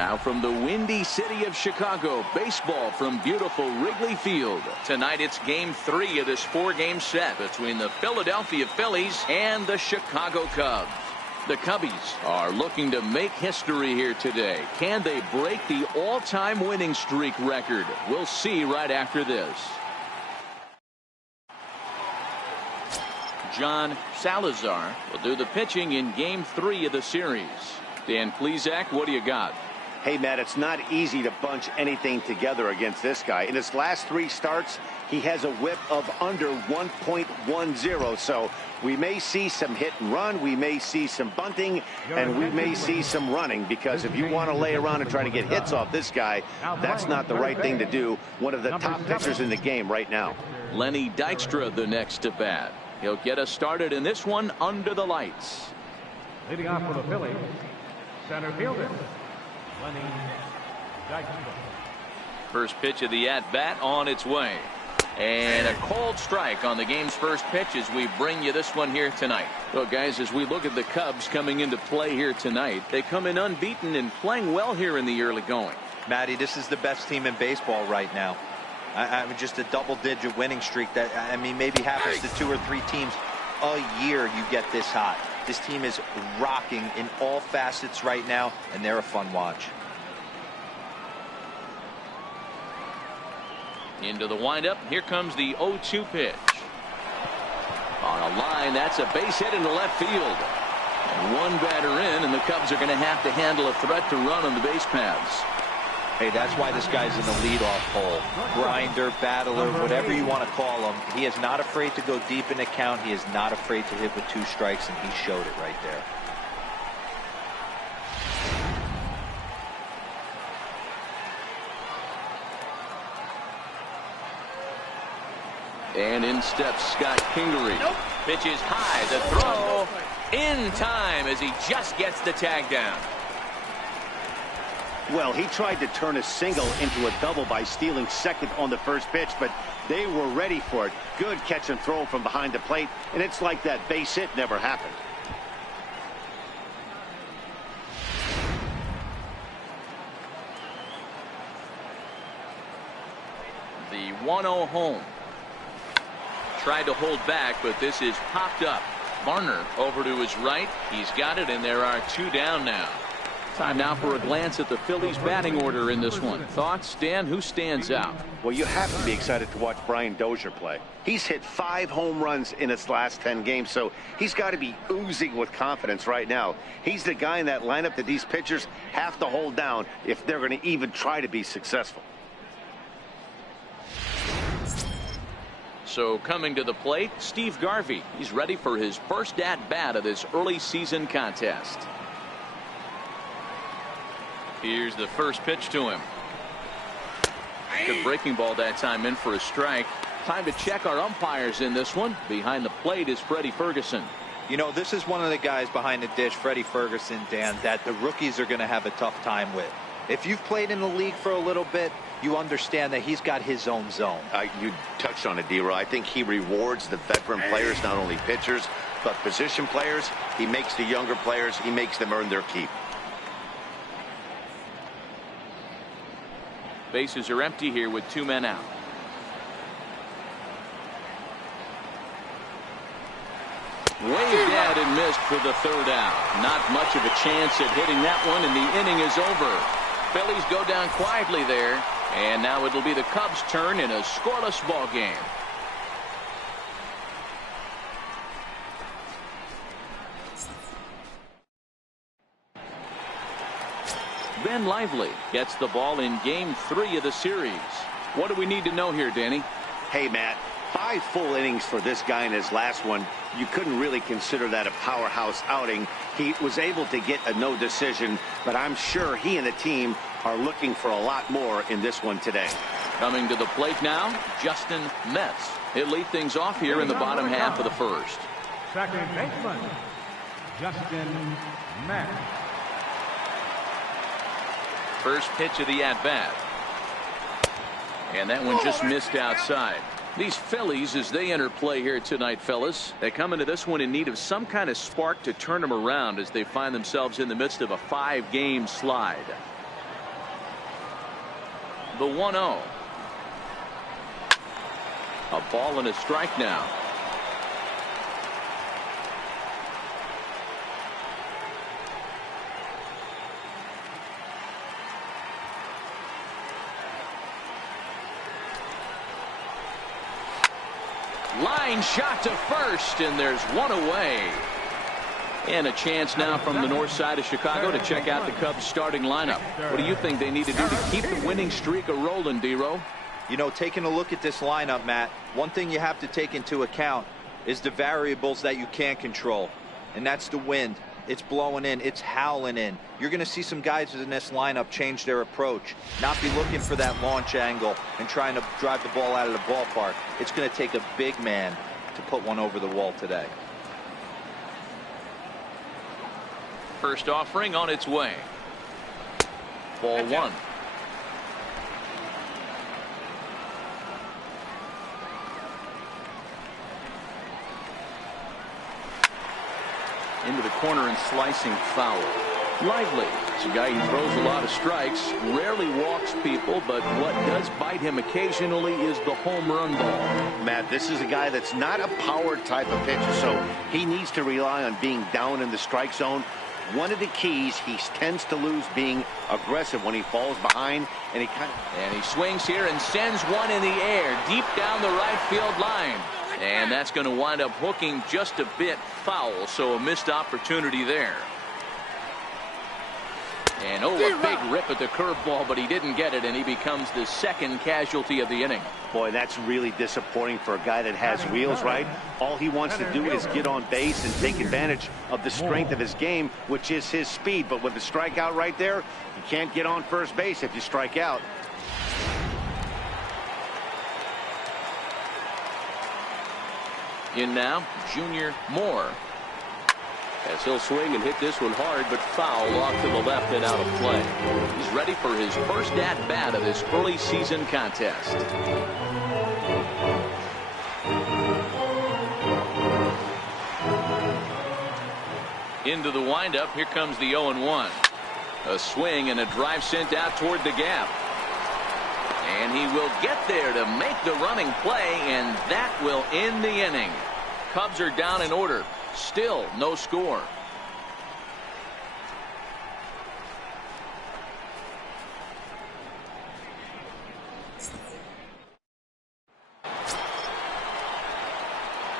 Now from the windy city of Chicago, baseball from beautiful Wrigley Field. Tonight it's game 3 of this 4-game set between the Philadelphia Phillies and the Chicago Cubs. The Cubbies are looking to make history here today. Can they break the all-time winning streak record? We'll see right after this. John Salazar will do the pitching in game 3 of the series. Dan Plesac, what do you got? Hey, Matt, it's not easy to bunch anything together against this guy. In his last 3 starts, he has a whip of under 1.10. So we may see some hit and run. We may see some bunting, and we may see some running, because if you want to lay around and try to get hits off this guy, that's not the right thing to do. One of the top pitchers in the game right now. Lenny Dykstra the next to bat. He'll get us started in this one under the lights. Leading off for the Phillies, center fielder Lenny Dykstra. First pitch of the at-bat on its way. And a cold strike on the game's first pitch as we bring you this one here tonight. Well, guys, as we look at the Cubs coming into play here tonight, they come in unbeaten and playing well here in the early going. Matty, this is the best team in baseball right now. I mean, just a double-digit winning streak that, I mean, maybe happens to 2 or 3 teams a year you get this hot. This team is rocking in all facets right now, and they're a fun watch. Into the windup. Here comes the 0-2 pitch. On a line, that's a base hit into left field. And one batter in, and the Cubs are going to have to handle a threat to run on the base paths. Hey, that's why this guy's in the leadoff hole. Grinder, battler, whatever you want to call him. He is not afraid to go deep in the count. He is not afraid to hit with 2 strikes, and he showed it right there. And in steps Scott Kingery. Nope. Pitch is high. The throw in time as he just gets the tag down. Well, he tried to turn a single into a double by stealing second on the first pitch, but they were ready for it. Good catch and throw from behind the plate, and it's like that base hit never happened. The 1-0 home. Tried to hold back, but this is popped up. Varner over to his right. He's got it, and there are 2 down now. Time now for a glance at the Phillies batting order in this one. Thoughts, Dan? Who stands out? Well, you have to be excited to watch Brian Dozier play. He's hit 5 home runs in his last 10 games, so he's got to be oozing with confidence right now. He's the guy in that lineup that these pitchers have to hold down if they're going to even try to be successful. So coming to the plate, Steve Garvey. He's ready for his first at-bat of this early season contest. Here's the first pitch to him. Good breaking ball that time, in for a strike. Time to check our umpires in this one. Behind the plate is Freddie Ferguson. You know, this is one of the guys behind the dish, Freddie Ferguson, Dan, that the rookies are going to have a tough time with. If you've played in the league for a little bit, you understand that he's got his own zone. You touched on it, D-Roy. I think he rewards the veteran players, not only pitchers, but position players. He makes the younger players, he makes them earn their keep. Bases are empty here with 2 men out. Waved at and missed for the 3rd out. Not much of a chance at hitting that one, and the inning is over. Phillies go down quietly there, and now it'll be the Cubs' turn in a scoreless ball game. Ben Lively gets the ball in game 3 of the series. What do we need to know here, Danny? Hey, Matt, 5 full innings for this guy in his last one. You couldn't really consider that a powerhouse outing. He was able to get a no decision, but I'm sure he and the team are looking for a lot more in this one today. Coming to the plate now, Justin Metz. He'll lead things off here in the bottom half of the first. Second baseman, Justin Metz. First pitch of the at-bat. And that one just missed outside. These Phillies, as they enter play here tonight, fellas, they come into this one in need of some kind of spark to turn them around as they find themselves in the midst of a 5-game slide. The 1-0. A ball and a strike now. Line shot to first, and there's one away. And a chance now from the north side of Chicago to check out the Cubs starting lineup. What do you think they need to do to keep the winning streak a-rolling, D-Row? You know, taking a look at this lineup, Matt, one thing you have to take into account is the variables that you can't control. And that's the wind. It's blowing in. It's howling in. You're going to see some guys in this lineup change their approach, not be looking for that launch angle and trying to drive the ball out of the ballpark. It's going to take a big man to put one over the wall today. First offering on its way. Ball one. Into the corner and slicing foul. Lively. It's a guy who throws a lot of strikes, rarely walks people, but what does bite him occasionally is the home run ball. Matt, this is a guy that's not a power type of pitcher, so he needs to rely on being down in the strike zone. One of the keys, he tends to lose being aggressive when he falls behind, and he swings here and sends one in the air deep down the right field line. And that's going to wind up hooking just a bit foul, so a missed opportunity there. And a big rip at the curveball, but he didn't get it, and he becomes the second casualty of the inning. Boy, that's really disappointing for a guy that has wheels, right? All he wants to do is get on base and take advantage of the strength of his game, which is his speed. But with the strikeout right there, you can't get on first base if you strike out. In now, Junior Moore. As he'll swing and hit this one hard, but foul off to the left and out of play. He's ready for his first at-bat of this early season contest. Into the windup. Here comes the 0-1. A swing and a drive sent out toward the gap. And he will get there to make the running play, and that will end the inning. Cubs are down in order. Still no score.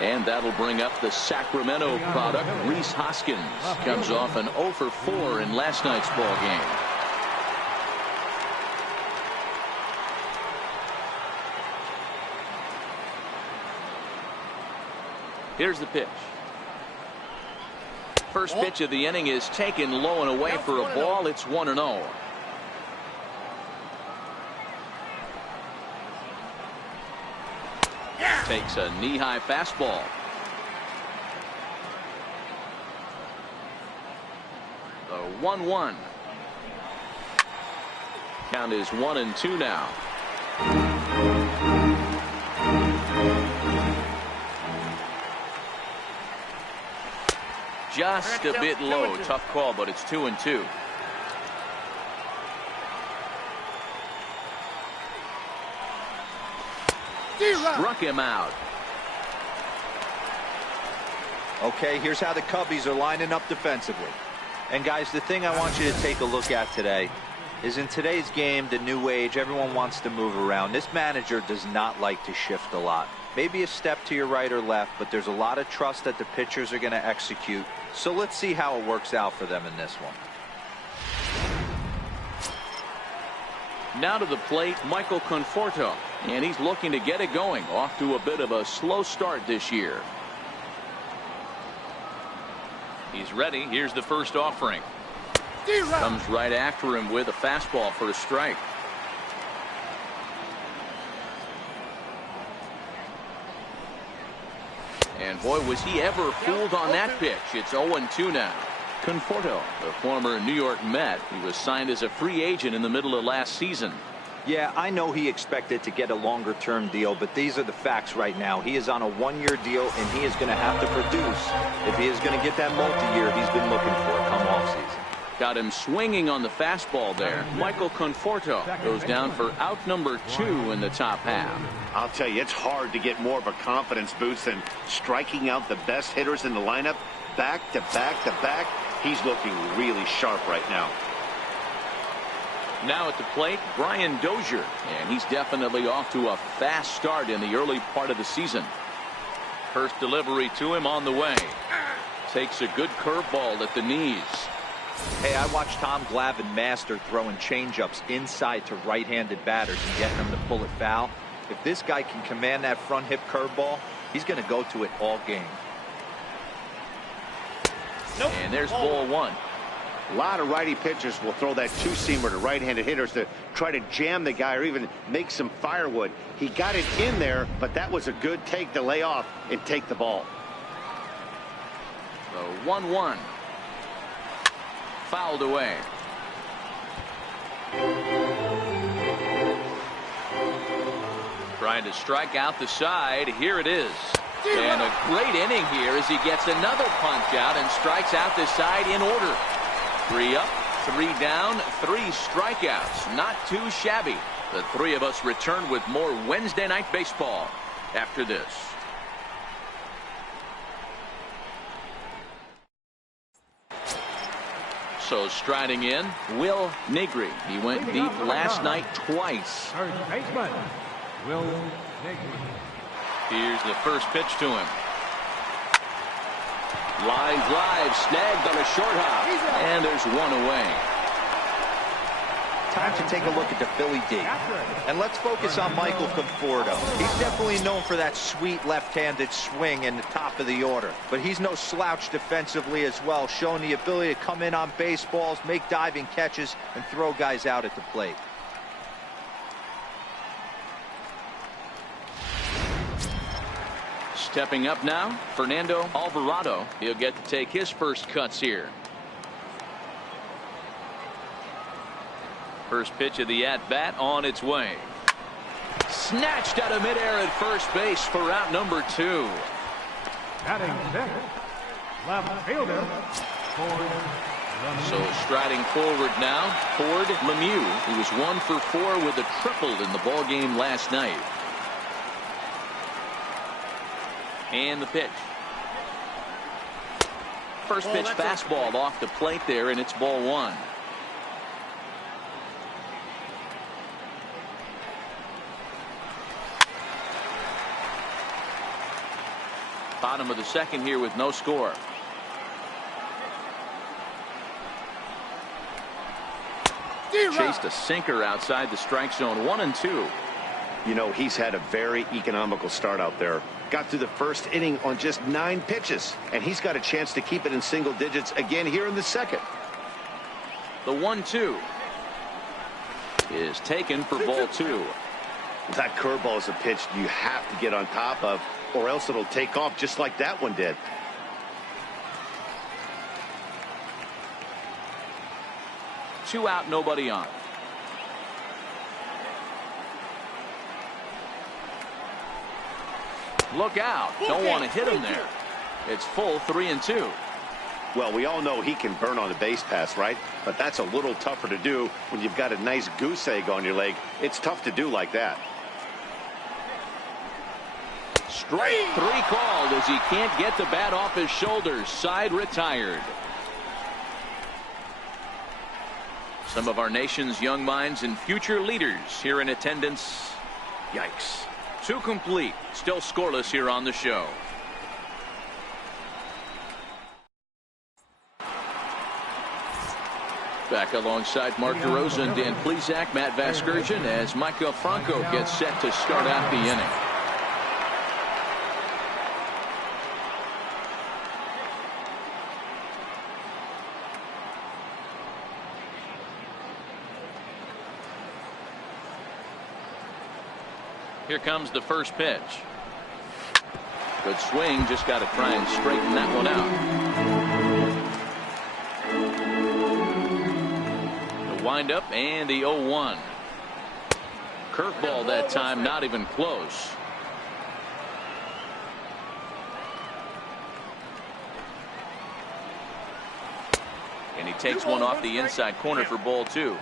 And that'll bring up the Sacramento product. Rhys Hoskins comes off an 0 for 4 in last night's ball game. Here's the pitch. First pitch of the inning is taken low and away for a ball. It's 1-0. Takes a knee-high fastball. The 1-1. Count is 1-2 now. Just a bit low. Tough call, but it's 2-2. Struck him out. Okay, here's how the Cubbies are lining up defensively. And guys, the thing I want you to take a look at today is in today's game, the new age, everyone wants to move around. This manager does not like to shift a lot. Maybe a step to your right or left, but there's a lot of trust that the pitchers are going to execute. So let's see how it works out for them in this one. Now to the plate, Michael Conforto. And he's looking to get it going. Off to a bit of a slow start this year. He's ready. Here's the first offering. Comes right after him with a fastball for a strike. And boy, was he ever fooled on that pitch. It's 0-2 now. Conforto, the former New York Met, he was signed as a free agent in the middle of last season. Yeah, I know he expected to get a longer-term deal, but these are the facts right now. He is on a one-year deal, and he is going to have to produce if he is going to get that multi-year he's been looking for come offseason. Got him swinging on the fastball there. Michael Conforto goes down for out number 2 in the top half. I'll tell you, it's hard to get more of a confidence boost than striking out the best hitters in the lineup back to back to back. He's looking really sharp right now. Now at the plate, Brian Dozier, and he's definitely off to a fast start in the early part of the season. First delivery to him on the way. Takes a good curveball at the knees. Hey, I watched Tom Glavine master throwing changeups inside to right-handed batters and getting them to pull it foul. If this guy can command that front hip curveball, he's going to go to it all game. Nope. And there's ball 1. A lot of righty pitchers will throw that two-seamer to right-handed hitters to try to jam the guy or even make some firewood. He got it in there, but that was a good take to lay off and take the ball. So 1-1. Fouled away. Trying to strike out the side. Here it is. And a great inning here as he gets another punch out and strikes out the side in order. 3 up, 3 down, 3 strikeouts. Not too shabby. The three of us return with more Wednesday Night Baseball after this. So striding in, Will Negri. He went deep last night twice. First baseman, Will Negri. Here's the first pitch to him. Line drive, snagged on a short hop. And there's 1 away. Time to take a look at the Philly D. And let's focus on Michael Conforto. He's definitely known for that sweet left-handed swing in the top of the order. But he's no slouch defensively as well, showing the ability to come in on baseballs, make diving catches, and throw guys out at the plate. Stepping up now, Fernando Alvarado. He'll get to take his first cuts here. First pitch of the at-bat on its way. Snatched out of midair at first base for out number 2. Batting second, left fielder, Ford Lemieux. So striding forward now, Ford Lemieux, who was 1 for 4 with a triple in the ball game last night. And the pitch. First pitch fastball off the plate there, and it's ball 1. Bottom of the second here with no score. Chased a sinker outside the strike zone. 1-2. You know, he's had a very economical start out there. Got through the first inning on just 9 pitches, and he's got a chance to keep it in single digits again here in the second. The 1-2 is taken for ball 2. That curveball is a pitch you have to get on top of, or else it'll take off just like that one did. Two out, nobody on. Look out. Don't want to hit him there. It's full 3-2. Well, we all know he can burn on the base pass, right? But that's a little tougher to do when you've got a nice goose egg on your leg. It's tough to do like that. Strike 3 called as he can't get the bat off his shoulders. Side retired. Some of our nation's young minds and future leaders here in attendance. Yikes. 2 complete. Still scoreless here on the show. Back alongside Mark DeRosa, Dan Plesac, Matt Vasgersian as Michael Franco gets set to start out the inning. Here comes the first pitch. Good swing, just got to try and straighten that one out. The windup and the 0-1. Curveball that time, not even close. And he takes one off the inside corner for ball 2.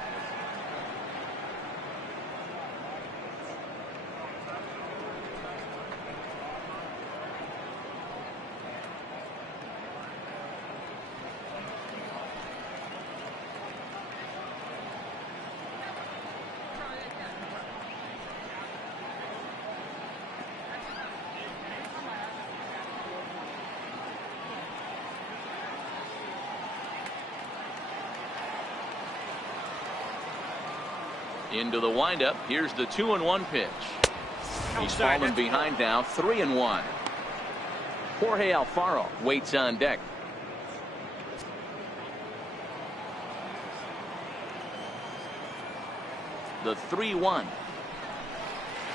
Into the windup. Here's the 2-1 pitch. He's fallen behind now, 3-1. Jorge Alfaro waits on deck. The 3-1.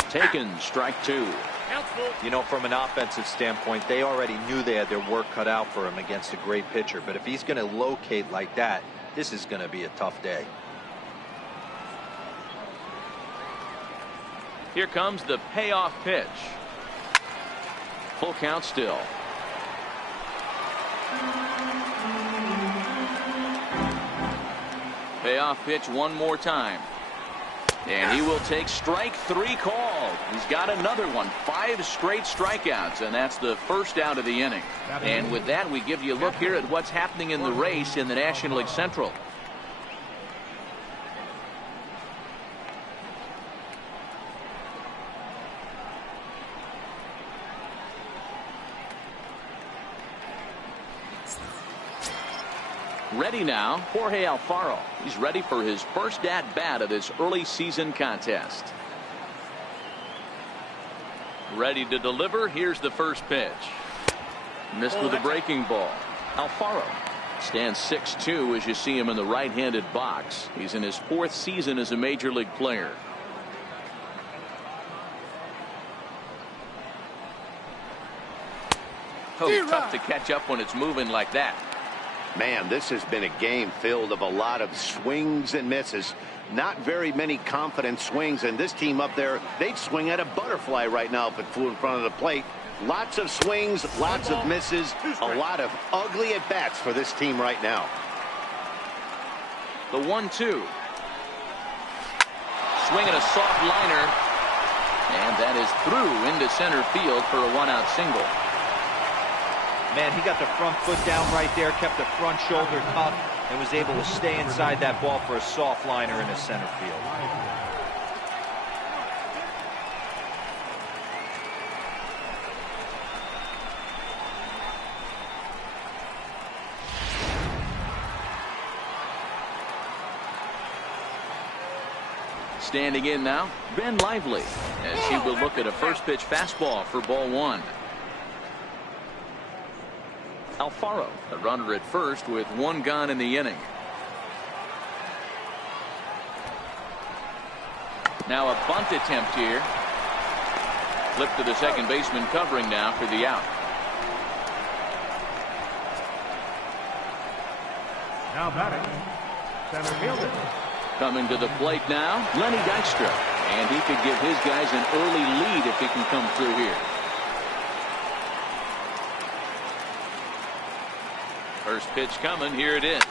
Taken, strike 2. You know, from an offensive standpoint, they already knew they had their work cut out for him against a great pitcher. But if he's going to locate like that, this is going to be a tough day. Here comes the payoff pitch. Full count still. Payoff pitch one more time. And he will take strike 3 called. He's got another one. 5 straight strikeouts, and that's the first out of the inning. And with that, we give you a look here at what's happening in the race in the National League Central. Ready now, Jorge Alfaro. He's ready for his first at-bat of this early season contest. Ready to deliver. Here's the first pitch. Missed with a breaking ball. Alfaro stands 6'2" as you see him in the right-handed box. He's in his 4th season as a major league player. Oh, tough to catch up when it's moving like that. Man, this has been a game filled of a lot of swings and misses. Not very many confident swings, and this team up there, they'd swing at a butterfly right now if it flew in front of the plate. Lots of swings, lots of misses, a lot of ugly at-bats for this team right now. The 1-2. Swinging a soft liner, and that is through into center field for a 1-out single. Man, he got the front foot down right there, kept the front shoulder tucked, and was able to stay inside that ball for a soft liner in the center field. Standing in now, Ben Lively, as he will look at a first pitch fastball for ball 1. Alfaro, a runner at first with 1 gone in the inning. Now a bunt attempt here. Flip to the second baseman covering now for the out. Now batting, center fielder. Coming to the plate now, Lenny Dykstra. And he could give his guys an early lead if he can come through here. First pitch coming. Here it is.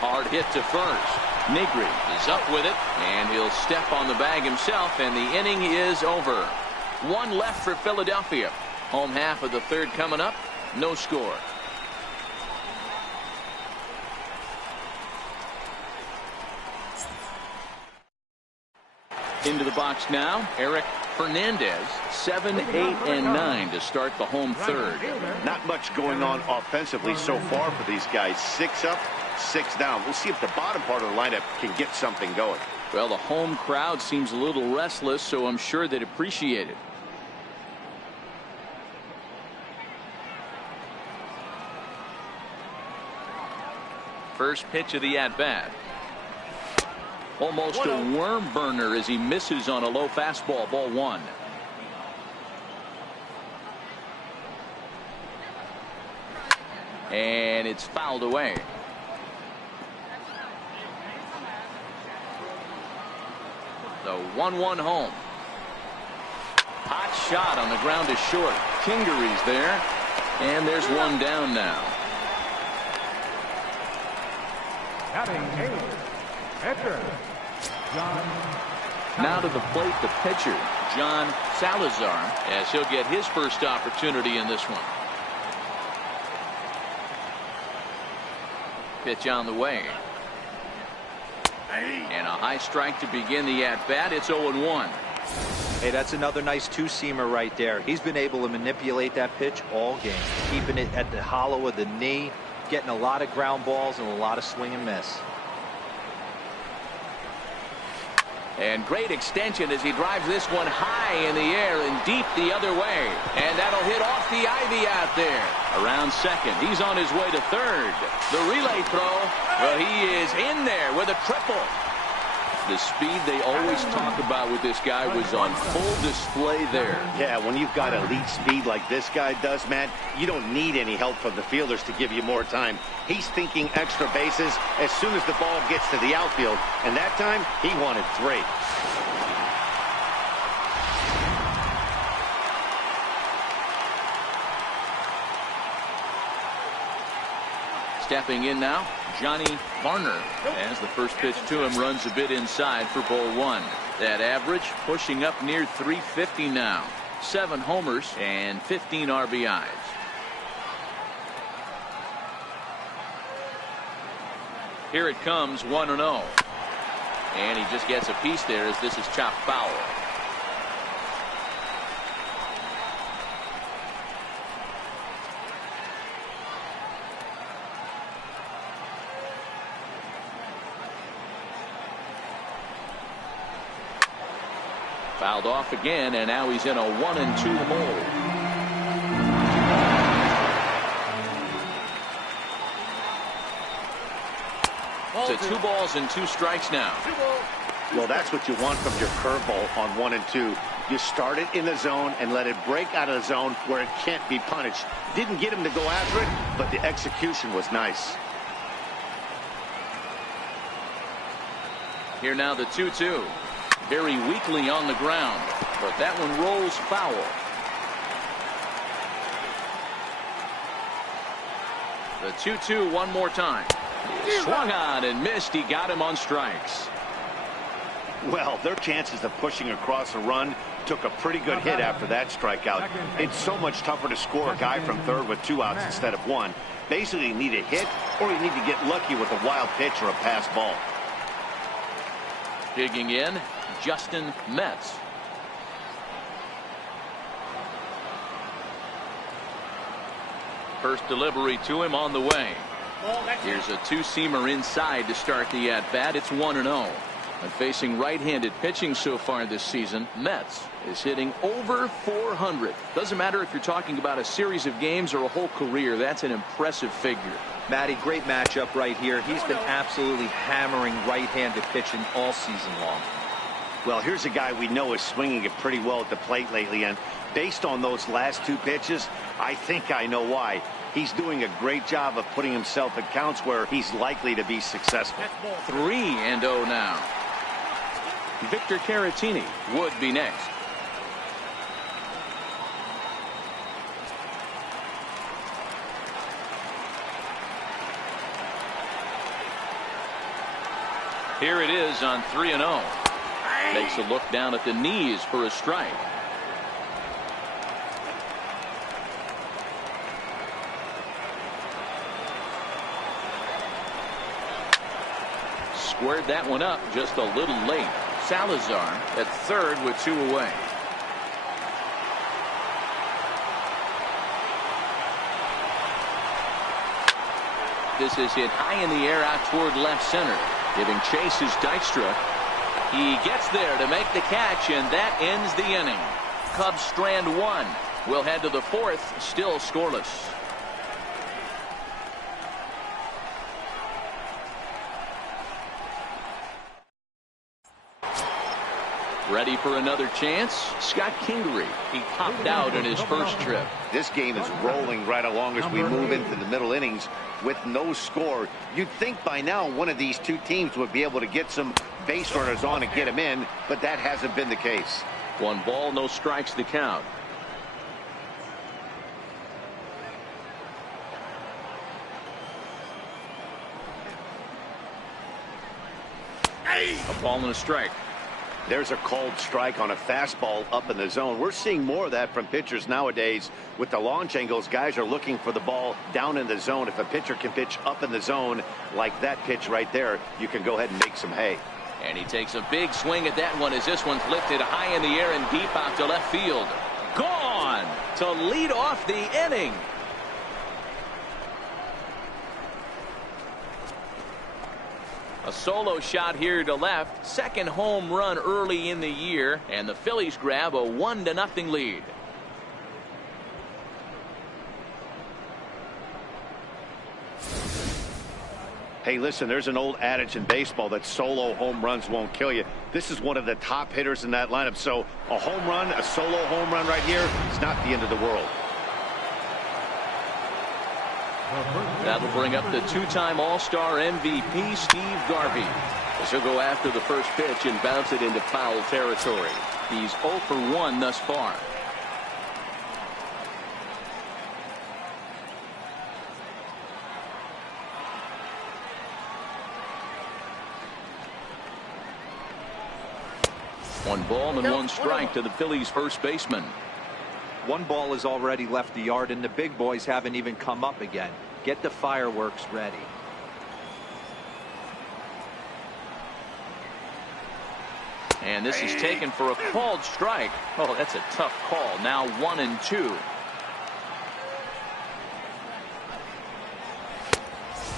Hard hit to first. Negri is up with it, and he'll step on the bag himself, and the inning is over. 1 left for Philadelphia. Home half of the 3rd coming up. No score. Into the box now, Eric Hernandez. 7, 8, and 9 to start the home 3rd. Not much going on offensively so far for these guys. 6 up, 6 down. We'll see if the bottom part of the lineup can get something going. Well, the home crowd seems a little restless, so I'm sure they'd appreciate it. First pitch of the at-bat. Almost a worm burner as he misses on a low fastball. Ball 1. And it's fouled away. The 1-1 home. Hot shot on the ground is short. Kingery's there. And there's 1 down now. Batting eighth, pitcher, John. Now to the plate, the pitcher, John Salazar, as he'll get his first opportunity in this one. Pitch on the way. And a high strike to begin the at-bat. It's 0-1. Hey, that's another nice two-seamer right there. He's been able to manipulate that pitch all game, keeping it at the hollow of the knee, getting a lot of ground balls and a lot of swing and miss. And great extension as he drives this one high in the air and deep the other way. And that'll hit off the ivy out there. Around second. He's on his way to third. The relay throw. Well, he is in there with a triple. The speed they always talk about with this guy was on full display there. Yeah, when you've got elite speed like this guy does, Matt, you don't need any help from the fielders to give you more time. He's thinking extra bases as soon as the ball gets to the outfield, and that time he wanted 3. Stepping in now, Johnny Varner, as the first pitch to him runs a bit inside for ball 1. That average pushing up near 350 now. 7 homers and 15 RBIs. Here it comes, 1-0. And he just gets a piece there as this is chopped foul. Fouled off again, and now he's in a 1-2 hole. To 2 balls and 2 strikes now. Well, that's what you want from your curveball on 1 and 2. You start it in the zone and let it break out of the zone where it can't be punished. Didn't get him to go after it, but the execution was nice. Here now the 2-2. Very weakly on the ground, but that one rolls foul. The 2-2 one more time. Swung on and missed. He got him on strikes. Well, their chances of pushing across a run took a pretty good hit after that strikeout. It's so much tougher to score a guy from third with 2 outs instead of 1. Basically, you need a hit or you need to get lucky with a wild pitch or a pass ball. Digging in, Justin Metz. First delivery to him on the way. Here's a 2-seamer inside to start the at-bat. It's 1-0. And facing right-handed pitching so far this season, Metz is hitting over 400. Doesn't matter if you're talking about a series of games or a whole career. That's an impressive figure. Matty, great matchup right here. He's been absolutely hammering right-handed pitching all season long. Well, here's a guy we know is swinging it pretty well at the plate lately, and based on those last 2 pitches, I think I know why. He's doing a great job of putting himself in counts where he's likely to be successful. 3-0 now. Victor Caratini would be next. Here it is on 3-0. Makes a look down at the knees for a strike. Squared that one up just a little late. Salazar at third with 2 away. This is hit high in the air out toward left center. Giving chase is Dykstra. He gets there to make the catch, and that ends the inning. Cubs strand 1. We'll head to the 4th, still scoreless. Ready for another chance? Scott Kingery. He popped out in his first trip. This game is rolling right along as we move into the middle innings with no score. You'd think by now one of these 2 teams would be able to get some base runners on and get them in, but that hasn't been the case. 1 ball, no strikes to count. A ball and a strike. There's a called strike on a fastball up in the zone. We're seeing more of that from pitchers nowadays. With the launch angles, guys are looking for the ball down in the zone. If a pitcher can pitch up in the zone like that pitch right there, you can go ahead and make some hay. And he takes a big swing at that one as this one's lifted high in the air and deep out to left field. Gone to lead off the inning. A solo shot here to left. Second home run early in the year, and the Phillies grab a 1-0 lead. Hey, listen, there's an old adage in baseball that solo home runs won't kill you. This is one of the top hitters in that lineup. So a home run, a solo home run right here, it's not the end of the world. That'll bring up the two-time All-Star MVP, Steve Garvey. As he'll go after the first pitch and bounce it into foul territory. He's 0 for 1 thus far. One ball and one strike to the Phillies first baseman. One ball has already left the yard, and the big boys haven't even come up again. Get the fireworks ready. And this is taken for a called strike. Oh, that's a tough call. Now 1-2.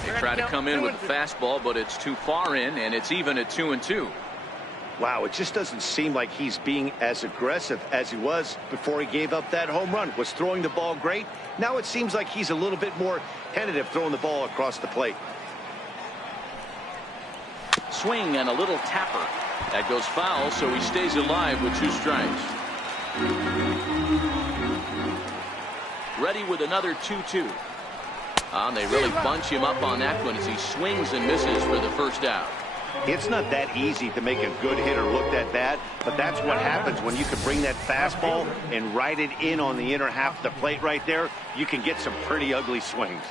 They try to come in with a fastball, but it's too far in, and it's even at 2-2. Wow, it just doesn't seem like he's being as aggressive as he was before he gave up that home run. Was throwing the ball great. Now it seems like he's a little bit more tentative throwing the ball across the plate. Swing and a little tapper. That goes foul, so he stays alive with 2 strikes. Ready with another 2-2. And they really bunch him up on that one as he swings and misses for the first out. It's not that easy to make a good hitter look that bad, but that's what happens when you can bring that fastball and ride it in on the inner half of the plate right there. You can get some pretty ugly swings.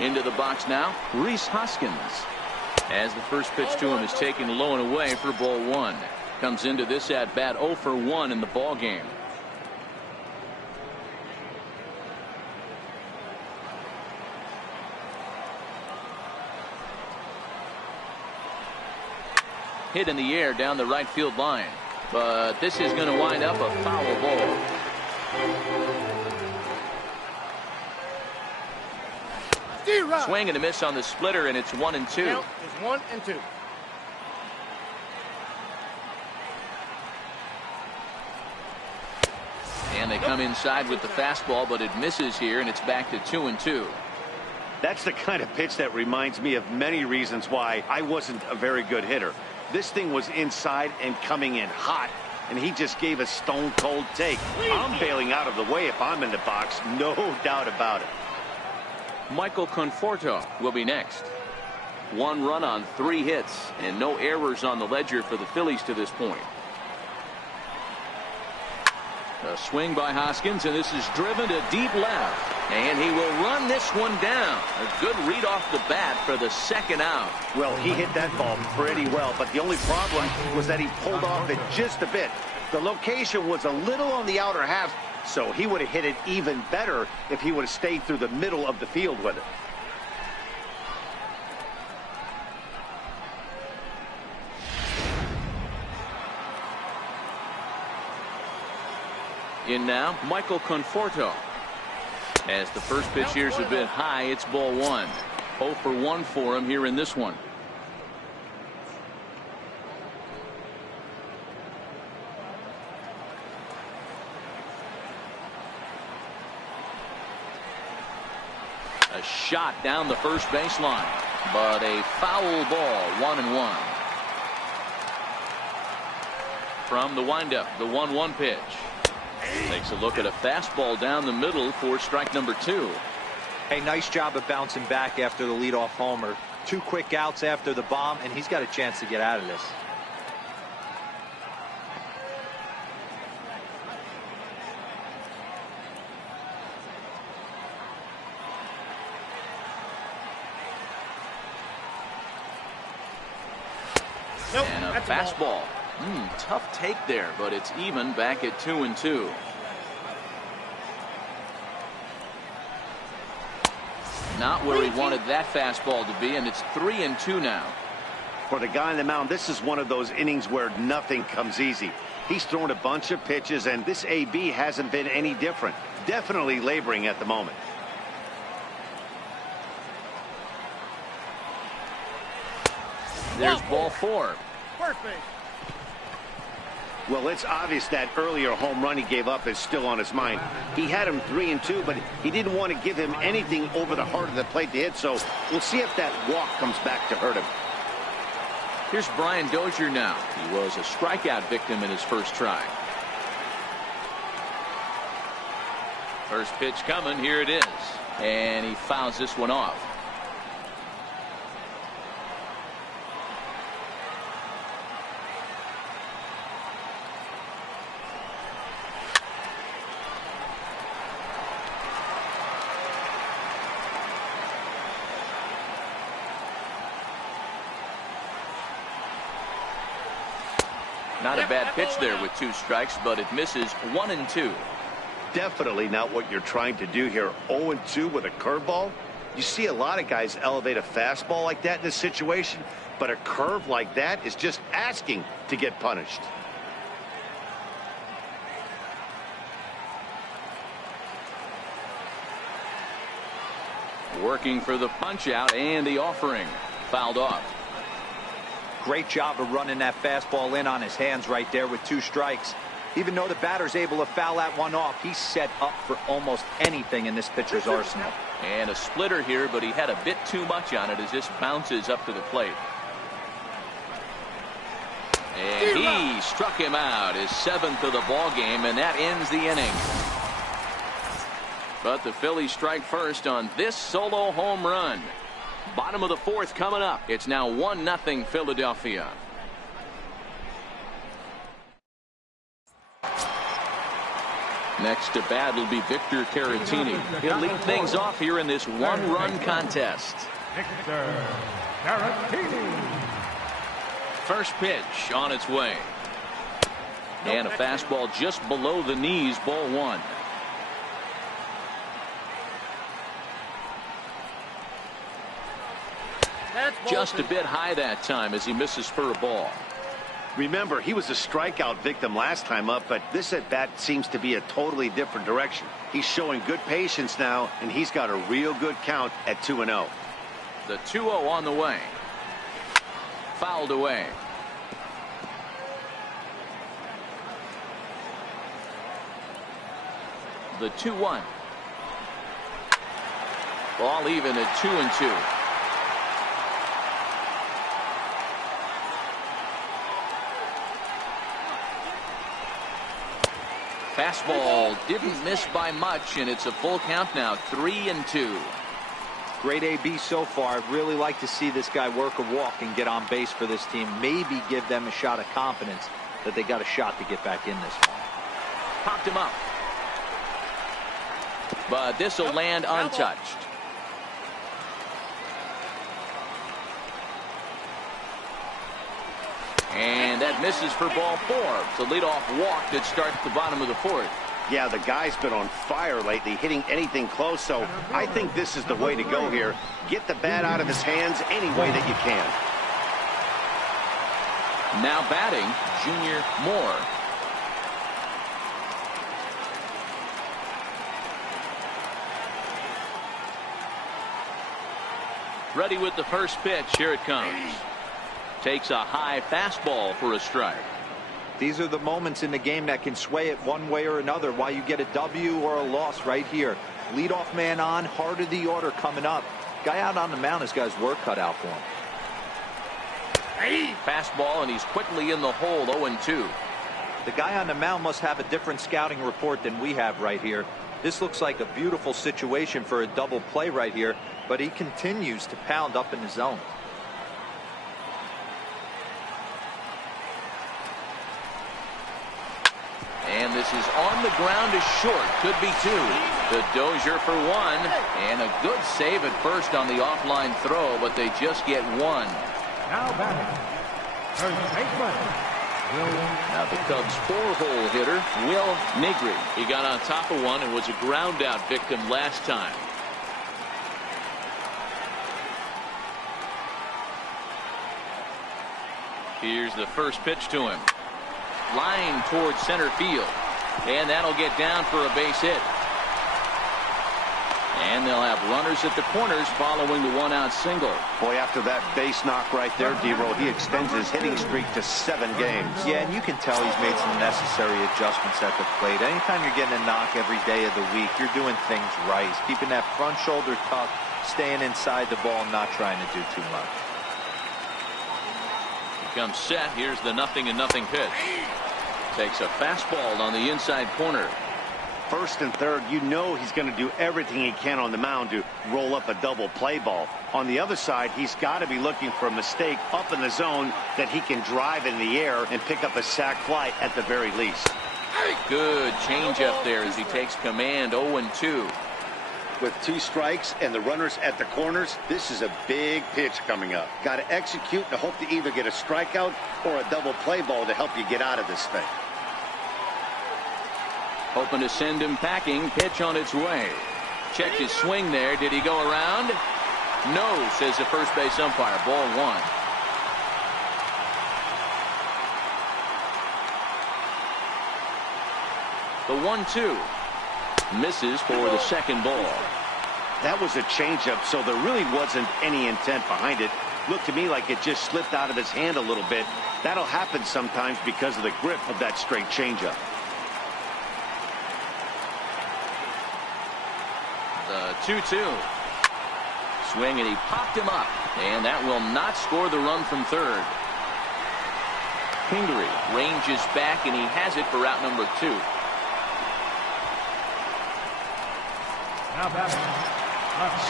Into the box now, Rhys Hoskins. As the first pitch to him is taken low and away for ball 1. Comes into this at bat 0 for 1 in the ball game. Hit in the air down the right field line, but this is going to wind up a foul ball. Swing and a miss on the splitter, and it's 1-2. Count is 1-2. And they come inside with the fastball, but it misses here, and it's back to 2-2. That's the kind of pitch that reminds me of many reasons why I wasn't a very good hitter. This thing was inside and coming in hot, and he just gave a stone-cold take. I'm bailing out of the way if I'm in the box, no doubt about it. Michael Conforto will be next. 1 run on 3 hits, and no errors on the ledger for the Phillies to this point. A swing by Hoskins, and this is driven to deep left. And he will run this one down. A good read off the bat for the second out. Well, he hit that ball pretty well, but the only problem was that he pulled off it just a bit. The location was a little on the outer half, so he would have hit it even better if he would have stayed through the middle of the field with it. In now, Michael Conforto. As the first pitch here is a bit high, it's ball 1. 0 for 1 for him here in this one. A shot down the first baseline, but a foul ball, 1-1. From the windup, the 1-1 pitch. Takes a look at a fastball down the middle for strike number 2. Hey, nice job of bouncing back after the leadoff homer. 2 quick outs after the bomb, and he's got a chance to get out of this. And a fastball. Tough take there, but it's even back at 2-2. Not where he wanted that fastball to be, and it's 3-2 now. For the guy on the mound, this is one of those innings where nothing comes easy. He's thrown a bunch of pitches, and this AB hasn't been any different. Definitely laboring at the moment. There's ball 4. First base. Well, it's obvious that earlier home run he gave up is still on his mind. He had him 3-2, but he didn't want to give him anything over the heart of the plate to hit, so we'll see if that walk comes back to hurt him. Here's Brian Dozier now. He was a strikeout victim in his first try. First pitch coming. Here it is. And he fouls this one off. Not a bad pitch there with 2 strikes, but it misses 1-2. Definitely not what you're trying to do here. 0-2 with a curveball. You see a lot of guys elevate a fastball like that in this situation, but a curve like that is just asking to get punished. Working for the punch out, and the offering fouled off. Great job of running that fastball in on his hands right there with 2 strikes. Even though the batter's able to foul that one off, he's set up for almost anything in this pitcher's arsenal. And a splitter here, but he had a bit too much on it as this bounces up to the plate. And he struck him out, his 7th of the ball game, and that ends the inning. But the Phillies strike first on this solo home run. Bottom of the 4th coming up. It's now 1-0 Philadelphia. Next to bat will be Victor Caratini. He'll lead things off here in this 1-run contest. Victor Caratini. First pitch on its way. And a fastball just below the knees, ball 1. Just a bit high that time as he misses for a ball. Remember, he was a strikeout victim last time up, but this at bat seems to be a totally different direction. He's showing good patience now, and he's got a real good count at 2-0. The 2-0 on the way. Fouled away. The 2-1. Ball even at 2-2. Fastball didn't miss by much, and it's a full count now, 3-2. Great AB so far. I'd really like to see this guy work a walk and get on base for this team. Maybe give them a shot of confidence that they got a shot to get back in this one. Popped him up. But this will land untouched. And that misses for ball 4. It's a leadoff walk that starts the bottom of the 4th. Yeah, the guy's been on fire lately, hitting anything close, so I think this is the way to go here. Get the bat out of his hands any way that you can. Now batting, Junior Moore. Ready with the first pitch. Here it comes. Takes a high fastball for a strike. These are the moments in the game that can sway it one way or another, why you get a W or a loss right here. Leadoff man on, heart of the order coming up. Guy out on the mound has got his work cut out for him. Fastball, and he's quickly in the hole, 0-2. The guy on the mound must have a different scouting report than we have right here. This looks like a beautiful situation for a double play right here, but he continues to pound up in the zone. And this is on the ground is short. Could be 2. The Dozier for 1. And a good save at first on the offline throw, but they just get 1. Now batting, First baseman, Now the Cubs' 4-hole hitter, Will Negri. He got on top of one and was a ground out victim last time. Here's the first pitch to him. Line towards center field. And that'll get down for a base hit. And they'll have runners at the corners following the one-out single. Boy, after that base knock right there, D-Roll, he extends his hitting streak to 7 games. Yeah, and you can tell he's made some necessary adjustments at the plate. Anytime you're getting a knock every day of the week, you're doing things right. He's keeping that front shoulder tucked, staying inside the ball, not trying to do too much. He comes set. Here's the 0-0 pitch. Takes a fastball on the inside corner. First and third, you know he's going to do everything he can on the mound to roll up a double play ball. On the other side, he's got to be looking for a mistake up in the zone that he can drive in the air and pick up a sac fly at the very least. Good changeup there as he takes command. 0-2. With 2 strikes and the runners at the corners, this is a big pitch coming up. Got to execute and hope to either get a strikeout or a double play ball to help you get out of this thing. Hoping to send him packing. Pitch on its way. Checked his swing there. Did he go around? No, says the first base umpire. Ball 1. The 1-2. Misses for the second ball. That was a changeup, so there really wasn't any intent behind it. Looked to me like it just slipped out of his hand a little bit. That'll happen sometimes because of the grip of that straight changeup. The 2-2. Swing, and he popped him up. And that will not score the run from third. Pingree ranges back, and he has it for out number 2. now batting.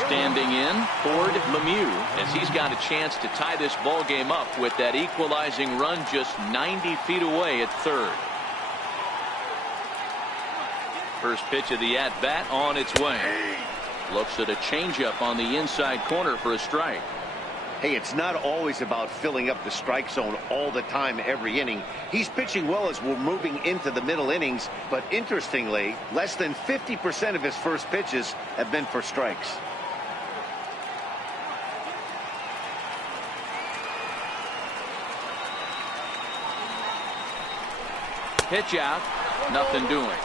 Standing in, Ford Lemieux, as he's got a chance to tie this ball game up with that equalizing run just 90 feet away at third. First pitch of the at-bat on its way. Looks at a changeup on the inside corner for a strike. Hey, it's not always about filling up the strike zone all the time every inning. He's pitching well as we're moving into the middle innings, but interestingly, less than 50% of his first pitches have been for strikes. Pitch out, nothing doing.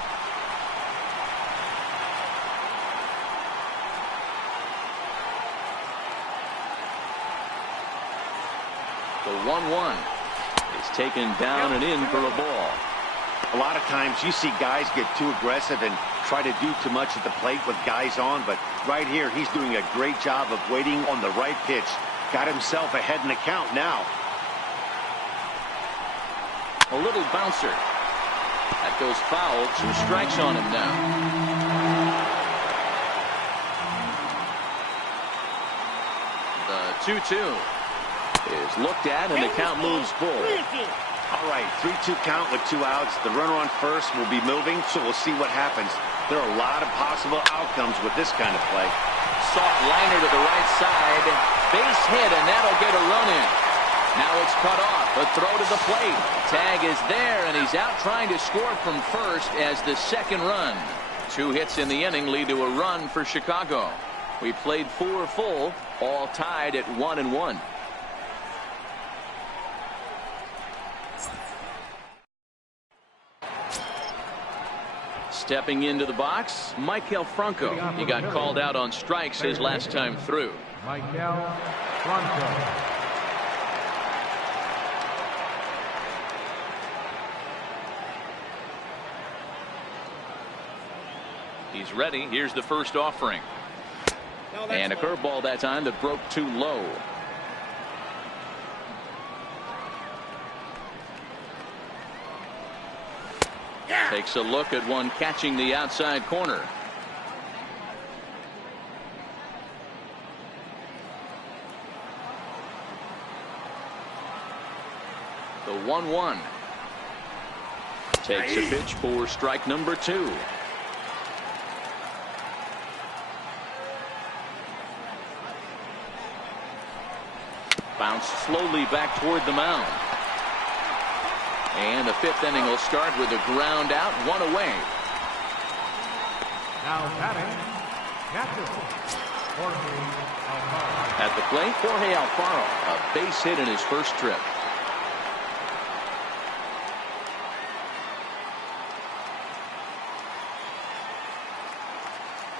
The 1-1 is taken down and in for a ball. A lot of times you see guys get too aggressive and try to do too much at the plate with guys on, but right here he's doing a great job of waiting on the right pitch. Got himself ahead in the count now. A little bouncer. That goes foul. 2 strikes on him now. The 2-2 is looked at, and the count moves full. All right, 3-2 count with 2 outs. The runner on first will be moving, so we'll see what happens. There are a lot of possible outcomes with this kind of play. Soft liner to the right side. Base hit, and that'll get a run in. Now it's cut off. A throw to the plate. Tag is there, and he's out trying to score from first as the second run. 2 hits in the inning lead to a run for Chicago. We played 4 full, all tied at 1-1. Stepping into the box, Michael Franco. He got called out on strikes his last time through. Michael Franco. He's ready. Here's the first offering. And a curveball that time that broke too low. Takes a look at one catching the outside corner. The 1-1. Takes a pitch for strike number 2. Bounced slowly back toward the mound. And the fifth inning will start with a ground out, one away. Now batting, catcher, Jorge Alfaro. At the plate, Jorge Alfaro, a base hit in his first trip.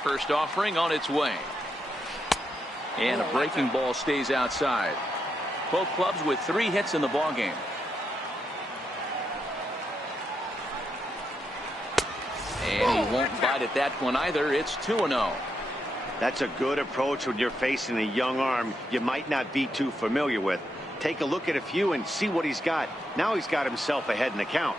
First offering on its way. And a breaking ball stays outside. Both clubs with 3 hits in the ballgame. And he won't bite at that one either. It's 2-0. That's a good approach when you're facing a young arm you might not be too familiar with. Take a look at a few and see what he's got. Now he's got himself ahead in the count.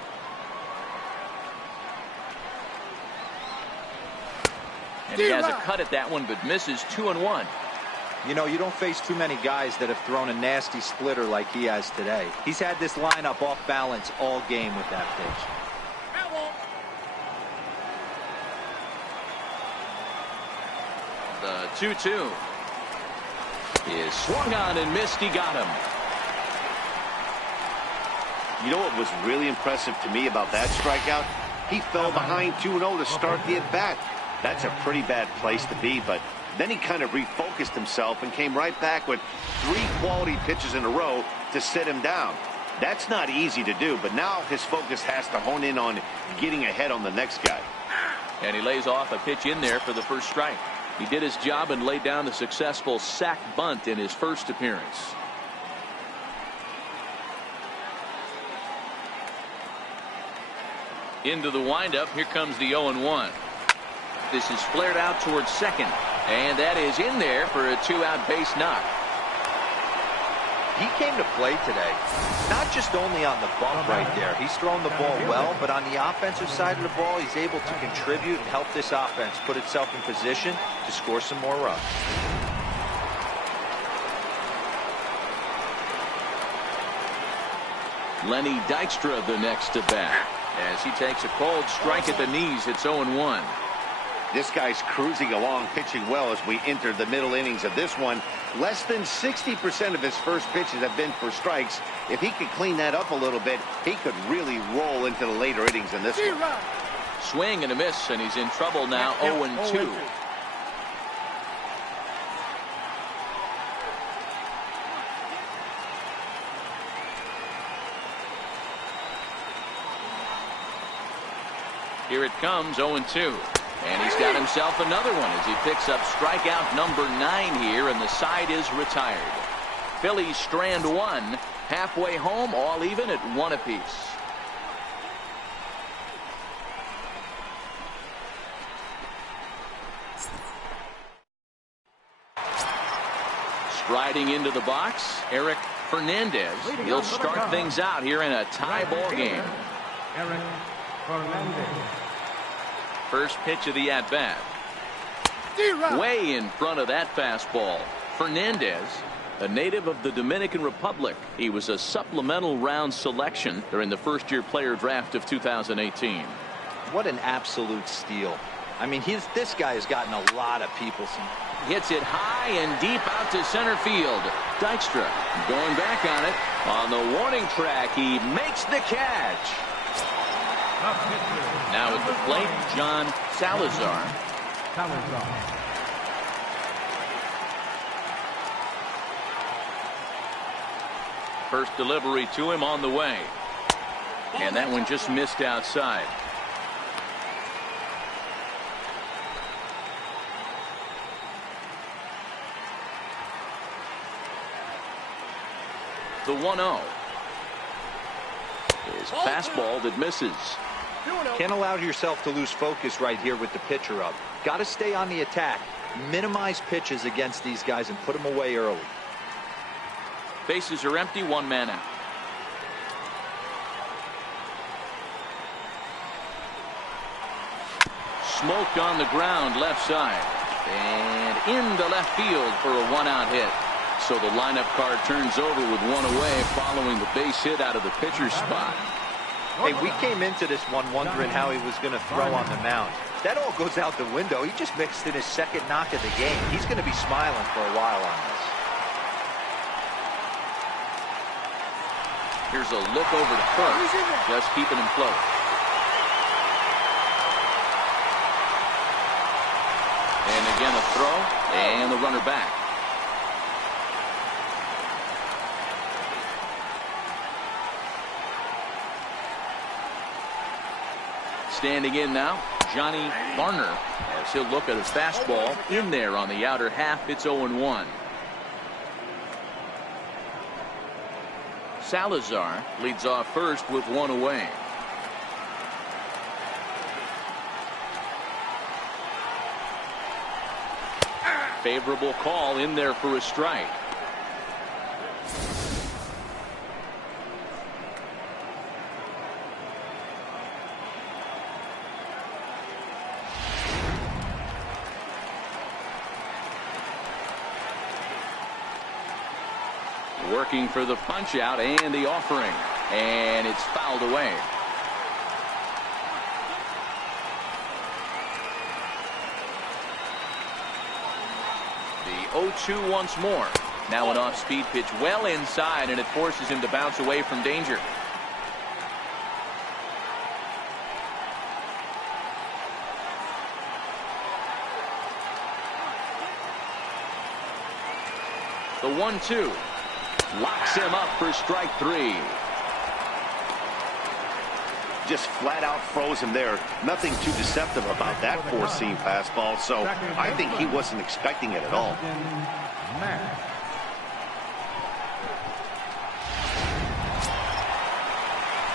And he has a cut at that one, but misses 2-1. You know, you don't face too many guys that have thrown a nasty splitter like he has today. He's had this lineup off balance all game with that pitch. The 2-2 is swung on and missed. He got him. You know what was really impressive to me about that strikeout? He fell behind 2-0 to start the at-bat. That's a pretty bad place to be, but then he kind of refocused himself and came right back with 3 quality pitches in a row to sit him down. That's not easy to do, but now his focus has to hone in on getting ahead on the next guy. And he lays off a pitch in there for the first strike. He did his job and laid down the successful sac bunt in his first appearance. Into the windup. Here comes the 0-1. This is flared out towards second. And that is in there for a 2-out base knock. He came to play today, not just only on the bump right there. He's thrown the ball well, but on the offensive side of the ball, he's able to contribute and help this offense put itself in position to score some more runs. Lenny Dykstra the next to bat as he takes a cold strike at the knees. It's 0-1. This guy's cruising along, pitching well as we enter the middle innings of this one. Less than 60% of his first pitches have been for strikes. If he could clean that up a little bit, he could really roll into the later innings in this one. Swing and a miss, and he's in trouble now. 0-2. Here it comes, 0-2. And he's got himself another one as he picks up strikeout number 9 here, and the side is retired. Phillies strand 1, halfway home, all even at 1 apiece. Striding into the box, Eric Fernandez. He'll start things out here in a tie ball game. Eric Fernandez. First pitch of the at-bat. Way in front of that fastball. Fernandez, a native of the Dominican Republic. He was a supplemental round selection during the first-year player draft of 2018. What an absolute steal. I mean, this guy has gotten a lot of people some. Hits it high and deep out to center field. Dykstra going back on it. On the warning track, he makes the catch. Now at the plate, John Salazar. First delivery to him on the way. And that one just missed outside. The 1-0 is a fastball that misses. Can't allow yourself to lose focus right here with the pitcher up. Got to stay on the attack. Minimize pitches against these guys and put them away early. Bases are empty, 1 man out. Smoked on the ground left side. And into left field for a 1-out hit. So the lineup card turns over with 1 away following the base hit out of the pitcher's spot. Hey, we came into this one wondering how he was going to throw on the mound. That all goes out the window. He just mixed in his second knock of the game. He's going to be smiling for a while on this. Here's a look over to first, just keeping him close. And again a throw, and the runner back. Standing in now, Johnny Varner, as he'll look at his fastball in there on the outer half. It's 0-1. Salazar leads off first with one away. Favorable call in there for a strike. Working for the punch out and the offering, and it's fouled away. The 0-2 once more. Now an off-speed pitch well inside, and it forces him to bounce away from danger. The 1-2. Locks him up for strike three. Just flat out froze him there. Nothing too deceptive about that four-seam fastball, so I think he wasn't expecting it at all.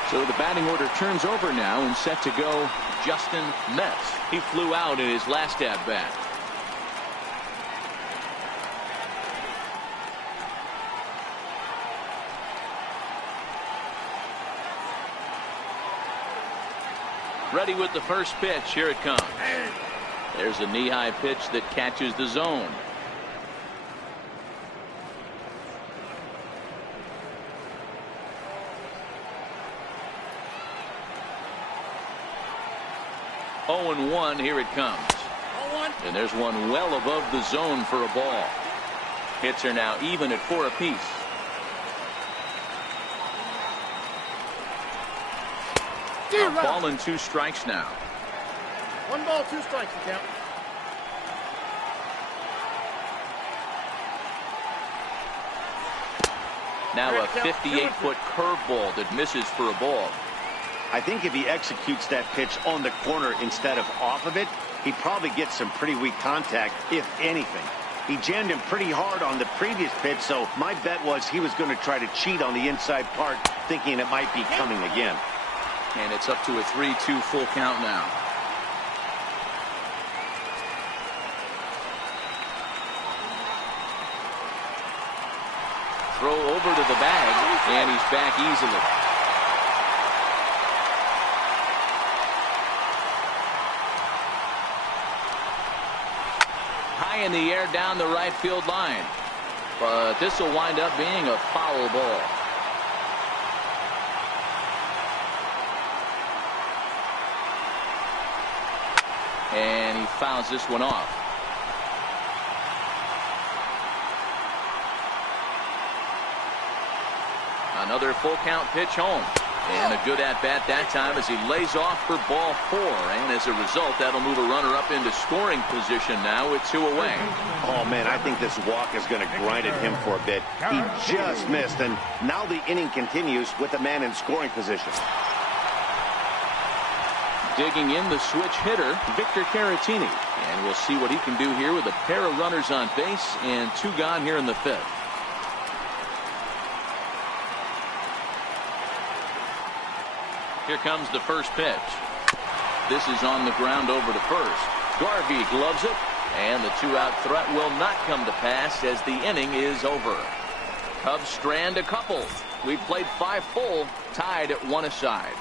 So the batting order turns over now, and set to go Justin Metz. He flew out in his last at-bat. Ready with the first pitch. Here it comes. There's a knee-high pitch that catches the zone. Oh, and 1. Here it comes. And there's one well above the zone for a ball. Hits are now even at 4 apiece. A ball and 2 strikes now. 1 ball, 2 strikes, you count. Now a 58-foot curveball that misses for a ball. I think if he executes that pitch on the corner instead of off of it, he probably gets some pretty weak contact, if anything. He jammed him pretty hard on the previous pitch, so my bet was he was going to try to cheat on the inside part, thinking it might be coming again. And it's up to a 3-2 full count now. Throw over to the bag, and he's back easily. High in the air down the right field line. But this will wind up being a foul ball. And he fouls this one off. Another full count pitch home. And a good at-bat that time as he lays off for ball 4. And as a result, that'll move a runner up into scoring position now with 2 away. Oh, man, I think this walk is going to grind at him for a bit. He just missed, and now the inning continues with a man in scoring position. Digging in, the switch hitter, Victor Caratini. And we'll see what he can do here with a pair of runners on base and 2 gone here in the 5th. Here comes the first pitch. This is on the ground over to first. Garvey gloves it, and the 2-out threat will not come to pass as the inning is over. Cubs strand a couple. We've played 5 full, tied at 1 aside.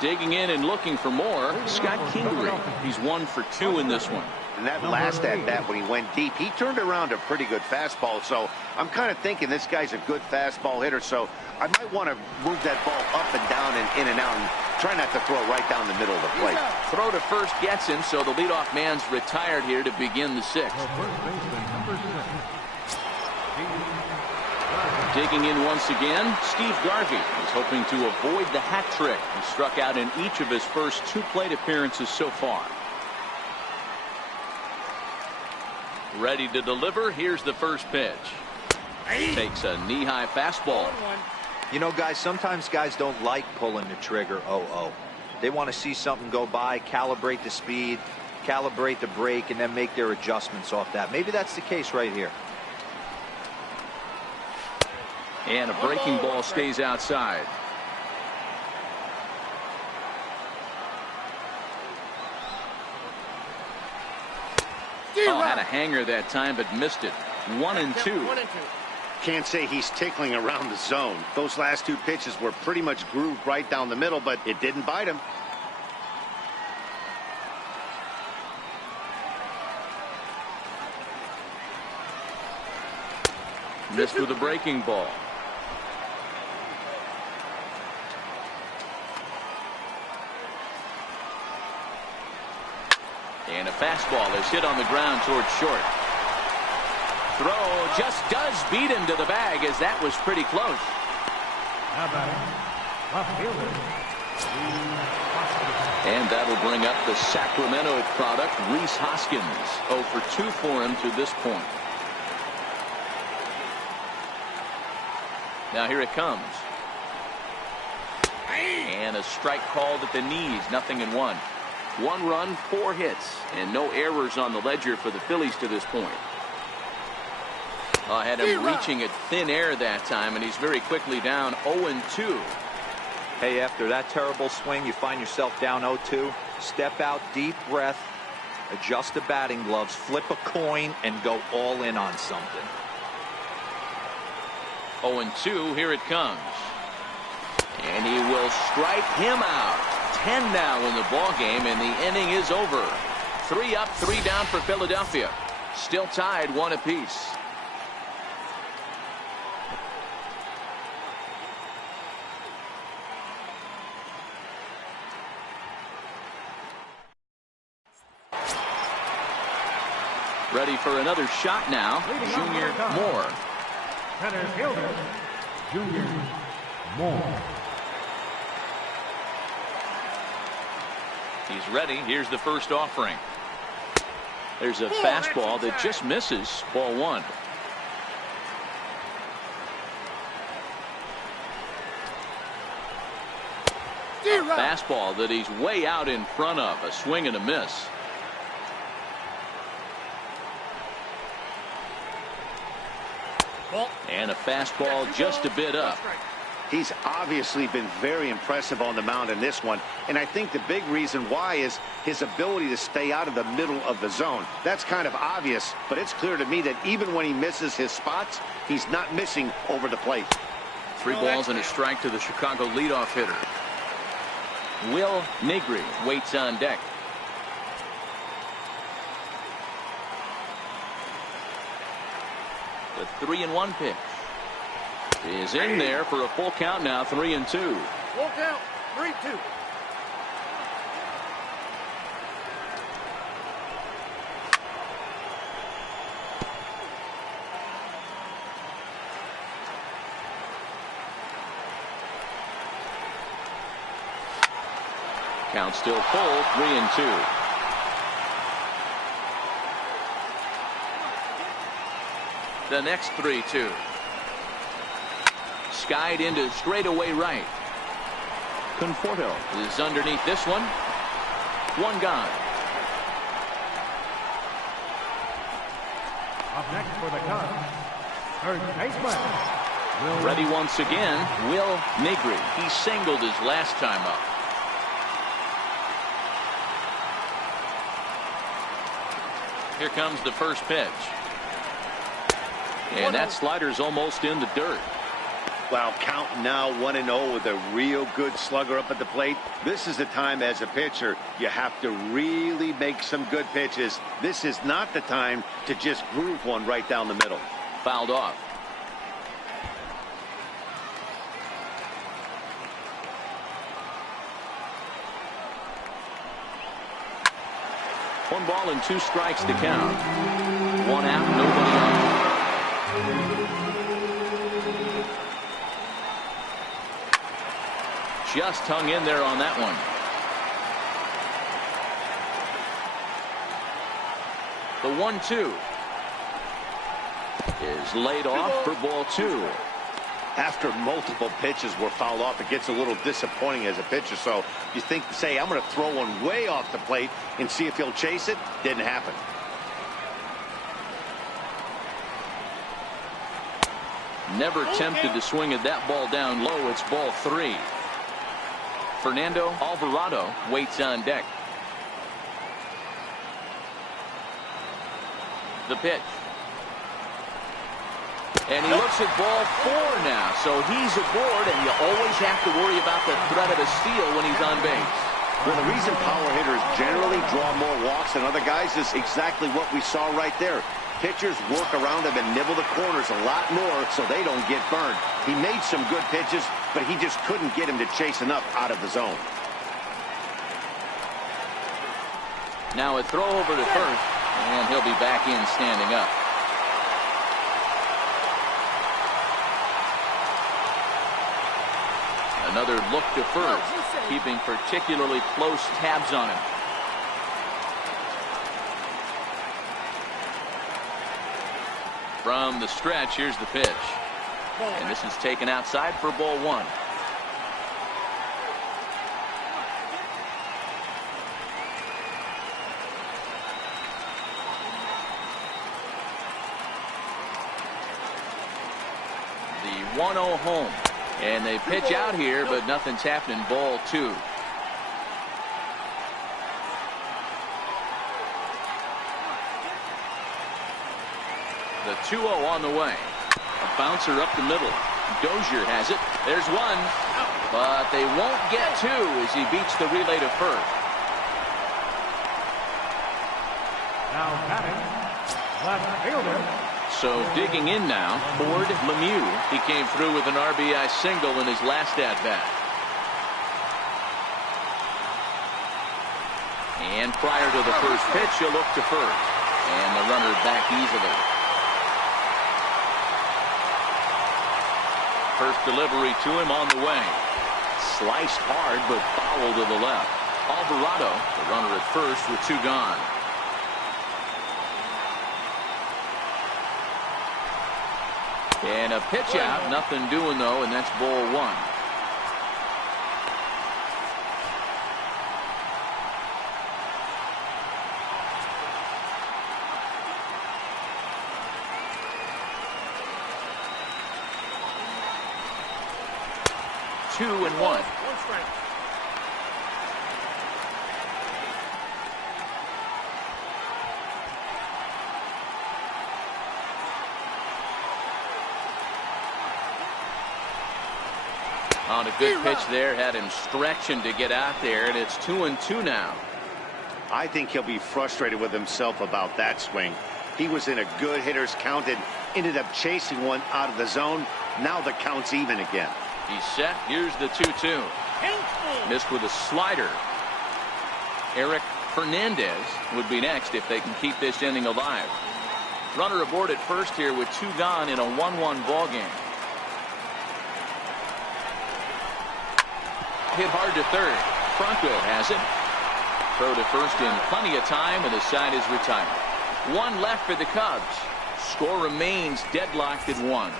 Digging in and looking for more, Scott Kingery. He's 1 for 2 in this one. And that last at-bat when he went deep, he turned around a pretty good fastball. So I'm kind of thinking this guy's a good fastball hitter. So I might want to move that ball up and down and in and out and Try not to throw right down the middle of the plate. Throw to first gets him, so the leadoff man's retired here to begin the sixth. Digging in once again, Steve Garvey is hoping to avoid the hat trick. He struck out in each of his first 2 plate appearances so far. Ready to deliver. Here's the first pitch. Takes a knee-high fastball. You know, guys, sometimes guys don't like pulling the trigger 0-0. They want to see something go by, calibrate the speed, calibrate the brake, and then make their adjustments off that. Maybe that's the case right here. And a breaking ball stays outside. Had a hanger that time, but missed it. 1-2. Can't say he's tickling around the zone. Those last 2 pitches were pretty much grooved right down the middle, but it didn't bite him. Missed with a breaking ball. And a fastball is hit on the ground towards short. Throw just does beat him to the bag, as that was pretty close. Now batting, left fielder. And that'll bring up the Sacramento product, Rhys Hoskins. 0 for 2 for him to this point. Now here it comes. And a strike called at the knees. 0-1. 1 run, 4 hits, and no errors on the ledger for the Phillies to this point. Had him reaching at thin air that time, and he's very quickly down 0-2. Hey, after that terrible swing, you find yourself down 0-2. Step out, deep breath, adjust the batting gloves, flip a coin, and go all in on something. 0-2, here it comes. And he will strike him out. 10 now in the ball game, and the inning is over. 3 up, 3 down for Philadelphia. Still tied 1 apiece. Ready for another shot now, Junior Moore. Center fielder, Junior Moore. He's ready. Here's the first offering. There's a fastball that just misses. Ball 1. A fastball that he's way out in front of. A swing and a miss. And a fastball just a bit up. He's obviously been very impressive on the mound in this one, and I think the big reason why is his ability to stay out of the middle of the zone. That's kind of obvious, but it's clear to me that even when he misses his spots, he's not missing over the plate. 3 balls and a strike to the Chicago leadoff hitter. Will Negri waits on deck. The 3-1 pitch is in there for a full count now. 3-2. Full count. 3-2. Count still full. 3-2. The next 3-2. Skied into straightaway right. Conforto is underneath this one. 1 gone. Up next for the Cubs, third baseman. Ready once again, Will Negri. He singled his last time up. Here comes the first pitch. And that slider's almost in the dirt. Well, count now 1-0 with a real good slugger up at the plate. This is the time as a pitcher you have to really make some good pitches. This is not the time to just groove one right down the middle. Fouled off. 1 ball and 2 strikes to count. 1 out, nobody on. Just hung in there on that one. The 1-2 is laid off for ball 2. After multiple pitches were fouled off, it gets a little disappointing as a pitcher. So you think, say, I'm going to throw one way off the plate and see if he'll chase it. Didn't happen. Never tempted to swing at that ball down low. It's ball 3. Fernando Alvarado waits on deck. The pitch. And he looks at ball 4 now. So he's aboard, and you always have to worry about the threat of a steal when he's on base. Well, the reason power hitters generally draw more walks than other guys is exactly what we saw right there. Pitchers work around them and nibble the corners a lot more so they don't get burned. He made some good pitches, but he just couldn't get him to chase enough out of the zone. Now a throw over to first, and he'll be back in standing up. Another look to first, keeping particularly close tabs on him. From the stretch, here's the pitch. And this is taken outside for ball 1. The 1-0 home. And they pitch out here, but nothing's happening. Ball 2. The 2-0 on the way. A bouncer up the middle. Dozier has it. There's one. But they won't get 2 as he beats the relay to first. Now batting, left fielder. So digging in now, Ford Lemieux. He came through with an RBI single in his last at-bat. And prior to the first pitch, he'll look to first. And the runner back easily. First delivery to him on the way. Sliced hard, but foul to the left. Alvarado, the runner at first with 2 gone. And a pitch out, nothing doing though, and that's ball 1. Two and one. On a good pitch there, had him stretching to get out there, and it's 2-2 now. I think he'll be frustrated with himself about that swing. He was in a good hitter's count and ended up chasing one out of the zone. Now the count's even again. He's set. Here's the 2-2. Missed with a slider. Eric Fernandez would be next if they can keep this inning alive. Runner aboard at first here with 2 gone in a 1-1 ball game. Hit hard to third. Franco has it. Throw to first in plenty of time, and the side is retired. 1 left for the Cubs. Score remains deadlocked at 1.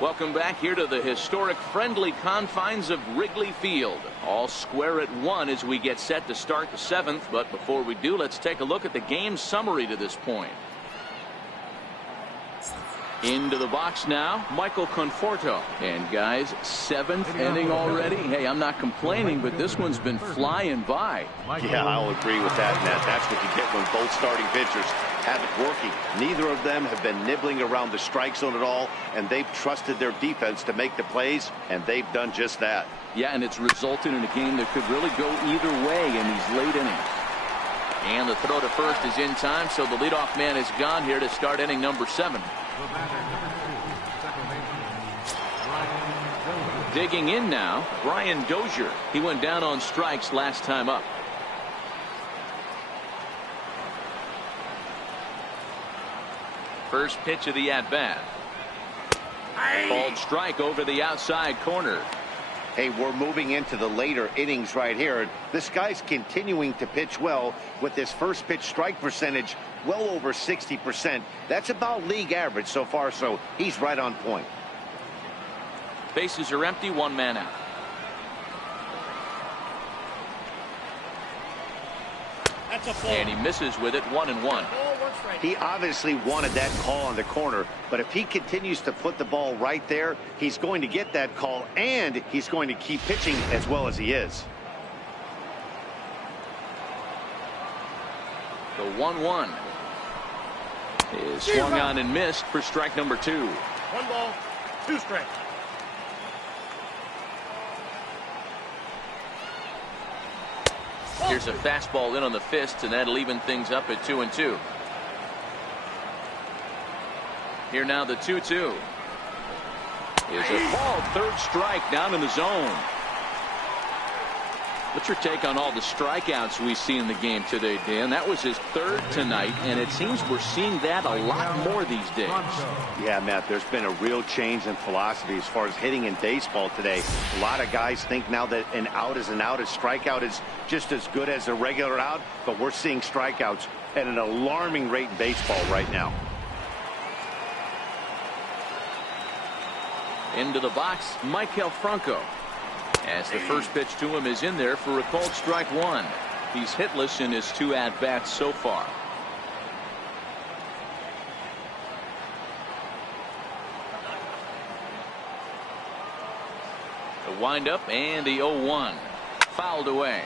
Welcome back here to the historic friendly confines of Wrigley Field. All square at 1 as we get set to start the 7th. But before we do, let's take a look at the game summary to this point. Into the box now, Michael Conforto. And guys, 7th inning already. Hey, I'm not complaining, but this one's been flying by. Yeah, I'll agree with that, Matt. That's what you get when both starting pitchers have it working. Neither of them have been nibbling around the strike zone at all, and they've trusted their defense to make the plays, and they've done just that. Yeah, and it's resulted in a game that could really go either way in these late innings. And the throw to first is in time, so the leadoff man is gone here to start inning number 7. The batter, number 2, second baseman, Brian Dozier. Digging in now, Brian Dozier. He went down on strikes last time up. First pitch of the at-bat. Called strike over the outside corner. Hey, we're moving into the later innings right here. This guy's continuing to pitch well with his first pitch strike percentage well over 60%. That's about league average so far, so he's right on point. Bases are empty, one man out. That's a ball. And he misses with it, 1-1. Ball, one strike. He obviously wanted that call on the corner, but if he continues to put the ball right there, he's going to get that call, and he's going to keep pitching as well as he is. The 1-1 is swung on and missed for strike number 2. 1 ball, 2 strikes. Here's a fastball in on the fist, and that'll even things up at 2-2. Here now the 2-2 is a ball, third strike down in the zone. What's your take on all the strikeouts we see in the game today, Dan? That was his third tonight, and it seems we're seeing that a lot more these days. Yeah, Matt, there's been a real change in philosophy as far as hitting in baseball today. A lot of guys think now that an out is an out, a strikeout is just as good as a regular out, but we're seeing strikeouts at an alarming rate in baseball right now. Into the box, Maikel Franco. As the first pitch to him is in there for a called strike 1. He's hitless in his 2 at-bats so far. The windup and the 0-1. Fouled away.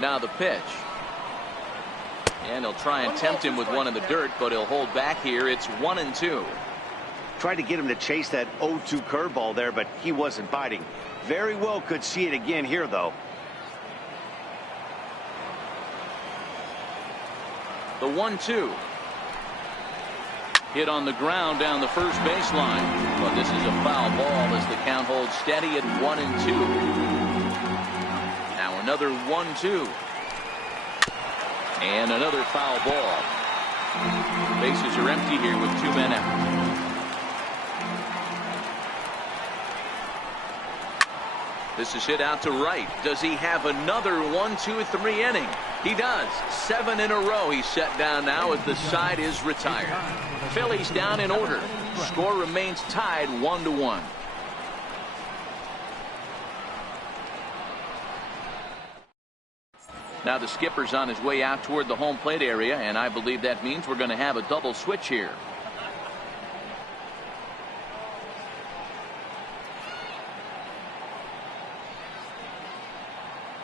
Now the pitch. And he'll try and tempt him with one in the dirt, but he'll hold back here. It's 1-2. Tried to get him to chase that 0-2 curveball there, but he wasn't biting. Very well could see it again here, though. The 1-2. Hit on the ground down the first baseline. But this is a foul ball as the count holds steady at 1-2. Now another 1-2. And another foul ball. Bases are empty here with 2 men out. This is hit out to right. Does he have another 1-2-3 inning? He does. 7 in a row. He's set down now as the side is retired. Phillies down in order. Score remains tied 1-1. Now the skipper's on his way out toward the home plate area, and I believe that means we're going to have a double switch here.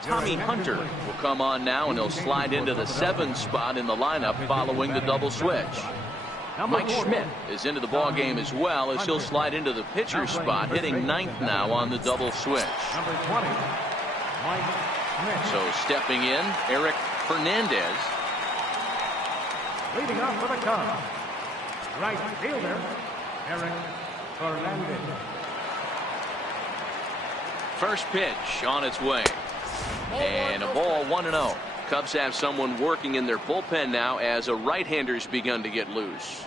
Tommy Hunter will come on now, and he'll slide into the 7th spot in the lineup following the double switch. Mike Schmidt is into the ball game as well, as he'll slide into the pitcher spot, hitting 9th now on the double switch. Number 20, Mike Schmidt. So stepping in, Eric Fernandez. Leading off for the Cubs, right fielder, Eric Fernandez. First pitch on its way. And a ball, 1-0. Cubs have someone working in their bullpen now as a right-hander's begun to get loose.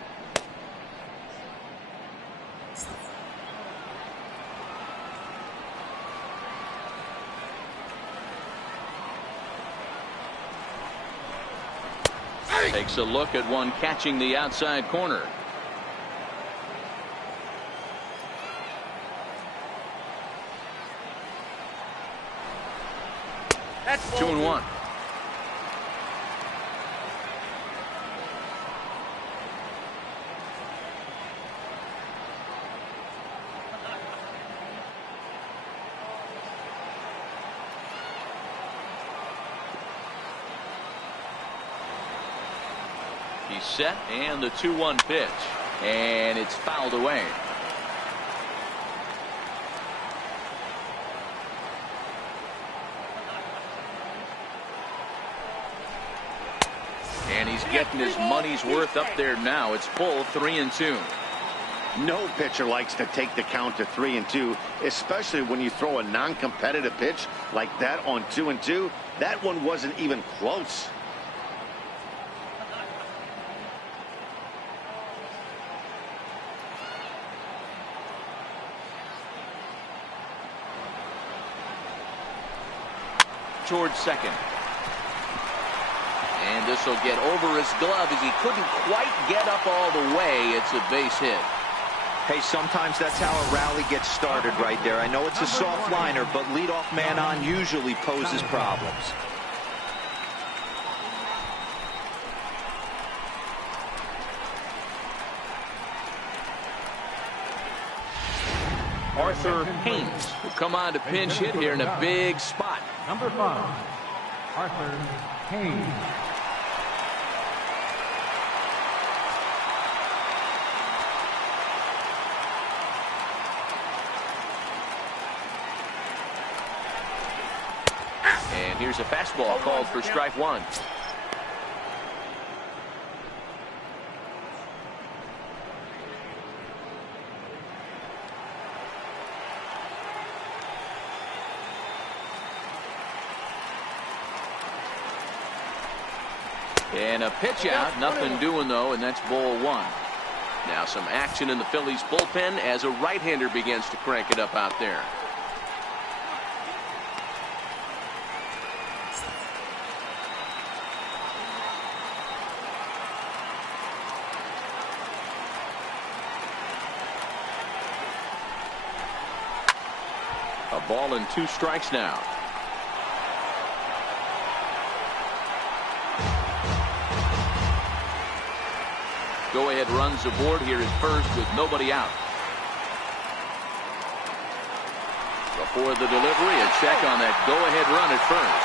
Takes a look at one catching the outside corner. That's 2-1. He's set, and the 2-1 pitch, and it's fouled away. And he's getting his money's worth up there now. It's full 3-2. No pitcher likes to take the count to 3-2, especially when you throw a non-competitive pitch like that on 2-2. That one wasn't even close. Towards second. And this will get over his glove as he couldn't quite get up all the way. It's a base hit. Hey, sometimes that's how a rally gets started right there. I know it's a soft liner, but leadoff man on usually poses problems. Arthur Haynes will come on to pinch hit here in a big spot. Number 5, Arthur Haynes. And here's a fastball called for strike one. And a pitch out, nothing doing though, and that's ball one. Now some action in the Phillies bullpen as a right-hander begins to crank it up out there. A ball and 2 strikes now. Go-ahead runs aboard here at first with nobody out. Before the delivery, a check on that go-ahead run at first.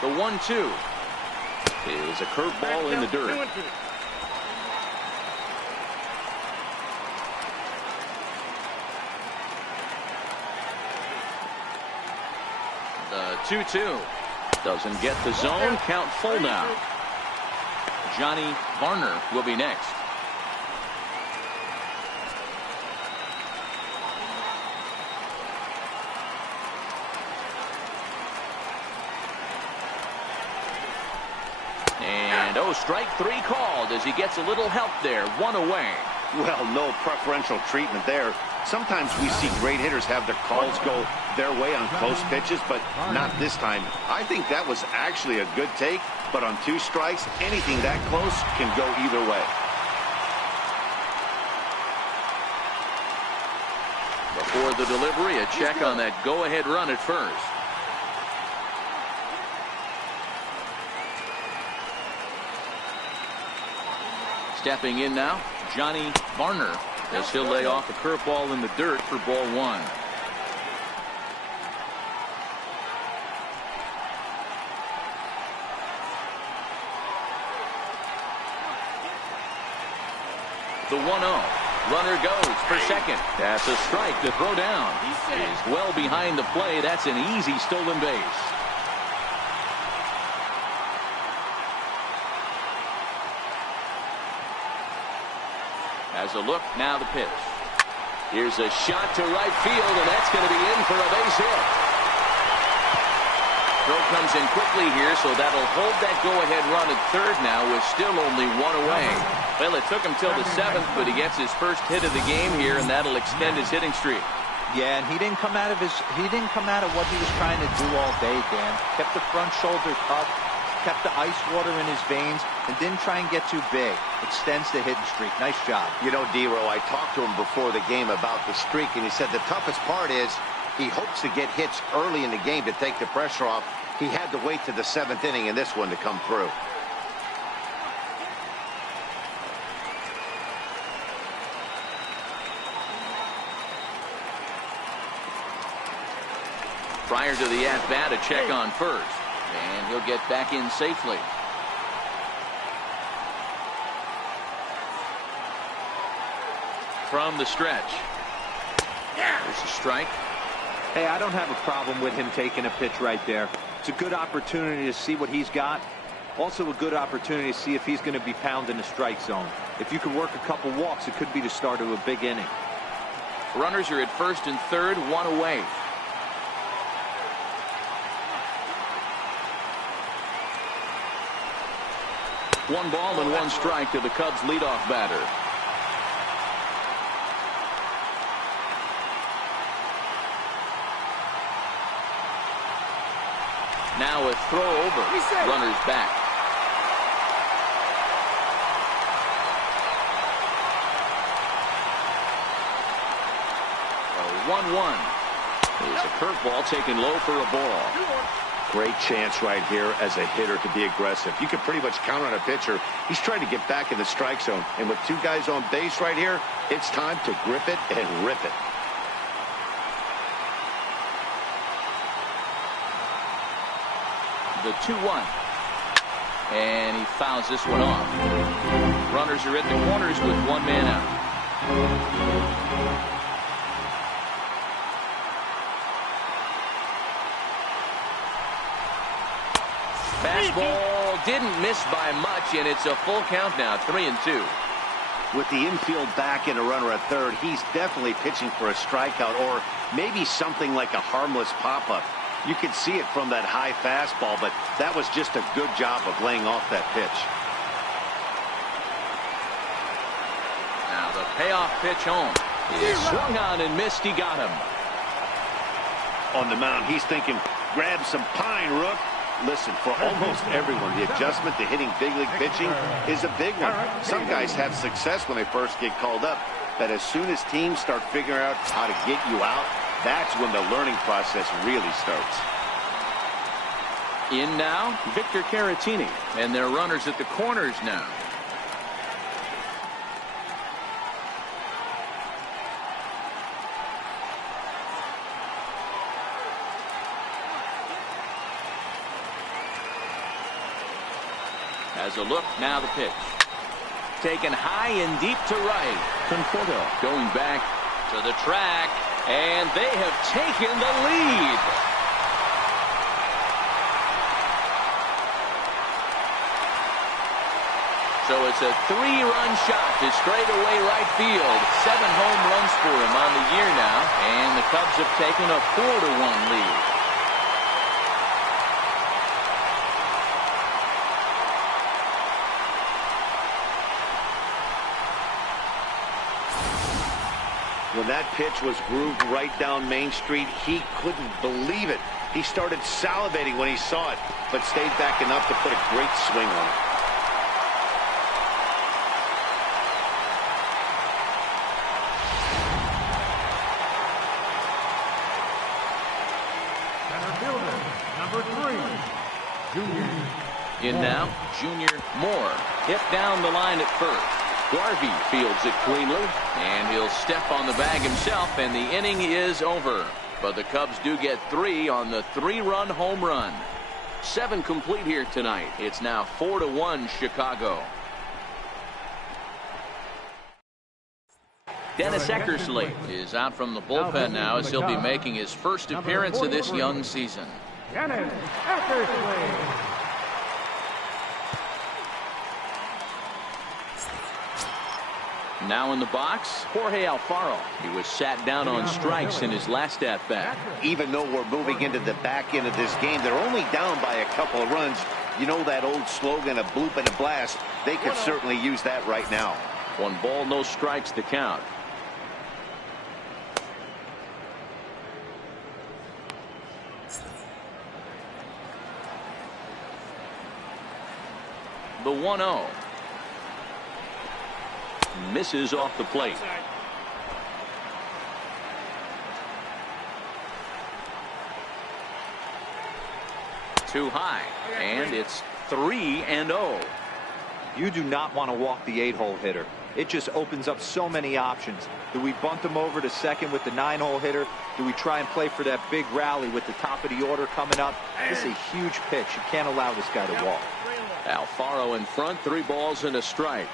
The 1-2 is a curveball in the dirt. The 2-2 doesn't get the zone. Count full now. Johnny Varner will be next. And strike 3 called as he gets a little help there. 1 away. Well, no preferential treatment there. Sometimes we see great hitters have their calls go their way on close pitches, but not this time. I think that was actually a good take, but on 2 strikes, anything that close can go either way. Before the delivery, a check on that go-ahead run at first. Stepping in now, Johnny Varner, as he'll lay off a curveball in the dirt for ball 1. The 1-0. Runner goes for second. That's a strike to throw down. He's well behind the play. That's an easy stolen base. As a look, now the pitch. Here's a shot to right field, and that's going to be in for a base hit. Throw comes in quickly here, so that'll hold that go-ahead run at third now with still only 1 away. Well, it took him till the 7th, but he gets his first hit of the game here, and that'll extend his hitting streak. Yeah, and he didn't come out of what he was trying to do all day, Dan. Kept the front shoulder up, kept the ice water in his veins, and didn't try and get too big. Extends the hitting streak. Nice job. You know, D-Row, I talked to him before the game about the streak, and he said the toughest part is he hopes to get hits early in the game to take the pressure off. He had to wait to the 7th inning in this one to come through. Prior to the at-bat, a check on first. And he'll get back in safely. From the stretch. There's a strike. Hey, I don't have a problem with him taking a pitch right there. It's a good opportunity to see what he's got. Also a good opportunity to see if he's going to be pounding the strike zone. If you could work a couple walks, it could be the start of a big inning. Runners are at first and third, one away. One ball and one strike to the Cubs leadoff batter. Now a throw over. Runners back. A 1-1. Is a curveball taken low for a ball. Great chance right here as a hitter to be aggressive. You can pretty much count on a pitcher. He's trying to get back in the strike zone. And with two guys on base right here, it's time to grip it and rip it. The 2-1. And he fouls this one off. Runners are at the corners with one man out. Fastball didn't miss by much, and it's a full count now, 3-2. With the infield back and a runner at third, he's definitely pitching for a strikeout or maybe something like a harmless pop-up. You could see it from that high fastball, but that was just a good job of laying off that pitch. Now the payoff pitch home. He swung on and missed. He got him. On the mound, he's thinking, grab some pine, Rook. Listen, for almost everyone, the adjustment to hitting big league pitching is a big one. Some guys have success when they first get called up, but as soon as teams start figuring out how to get you out, that's when the learning process really starts. In now, Victor Caratini, and their runners at the corners now. Has a look, now the pitch. Taken high and deep to right. Conforto going back to the track, and they have taken the lead. So it's a 3-run shot to straightaway right field. 7 home runs for him on the year now, and the Cubs have taken a 4-1 lead. When that pitch was grooved right down Main Street, he couldn't believe it. He started salivating when he saw it, but stayed back enough to put a great swing on it. Center fielder, number 3, Junior. In now, Junior Moore. Hit down the line at first. Garvey fields it cleanly, and he'll step on the bag himself, and the inning is over. But the Cubs do get 3 on the 3-run home run. 7 complete here tonight. It's now 4-1 Chicago. Dennis Eckersley is out from the bullpen now as he'll be making his first appearance of this young season. Dennis Eckersley. Now in the box, Jorge Alfaro. He was sat down on strikes in his last at-bat. Even though we're moving into the back end of this game, they're only down by a couple of runs. You know that old slogan, a bloop and a blast. They could certainly use that right now. 1 ball, no strikes to count. The 1-0. Misses off the plate. Too high, and it's 3-0. You do not want to walk the 8-hole hitter. It just opens up so many options. Do we bunt him over to second with the 9-hole hitter? Do we try and play for that big rally with the top of the order coming up? This is a huge pitch. You can't allow this guy to walk. Alfaro in front, 3 balls and a strike.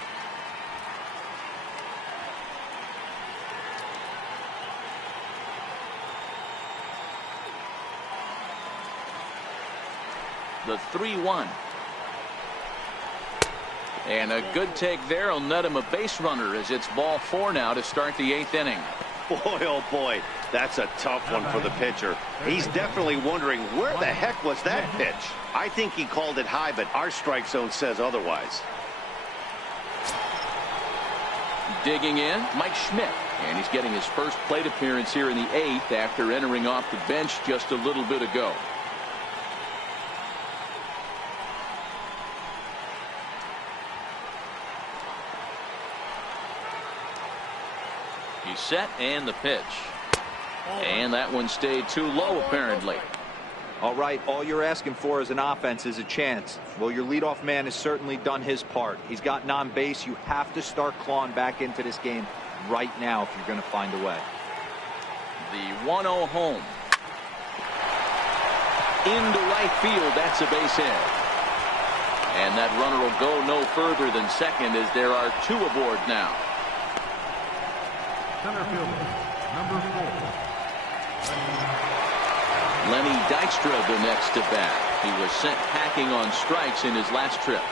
the 3-1. And a good take there will net him a base runner as it's ball 4 now to start the 8th inning. Boy, oh boy, that's a tough one for the pitcher. He's definitely wondering, where the heck was that pitch? I think he called it high, but our strike zone says otherwise. Digging in, Mike Schmidt. And he's getting his first plate appearance here in the 8th after entering off the bench just a little bit ago. He's set, and the pitch. And that one stayed too low, apparently. All right, all you're asking for as an offense is a chance. Well, your leadoff man has certainly done his part. He's gotten on base. You have to start clawing back into this game right now if you're going to find a way. The 1-0 home. Into right field, that's a base hit. And that runner will go no further than second as there are 2 aboard now. Center fielder, number 4. Lenny Dykstra the next to bat. He was sent packing on strikes in his last trip.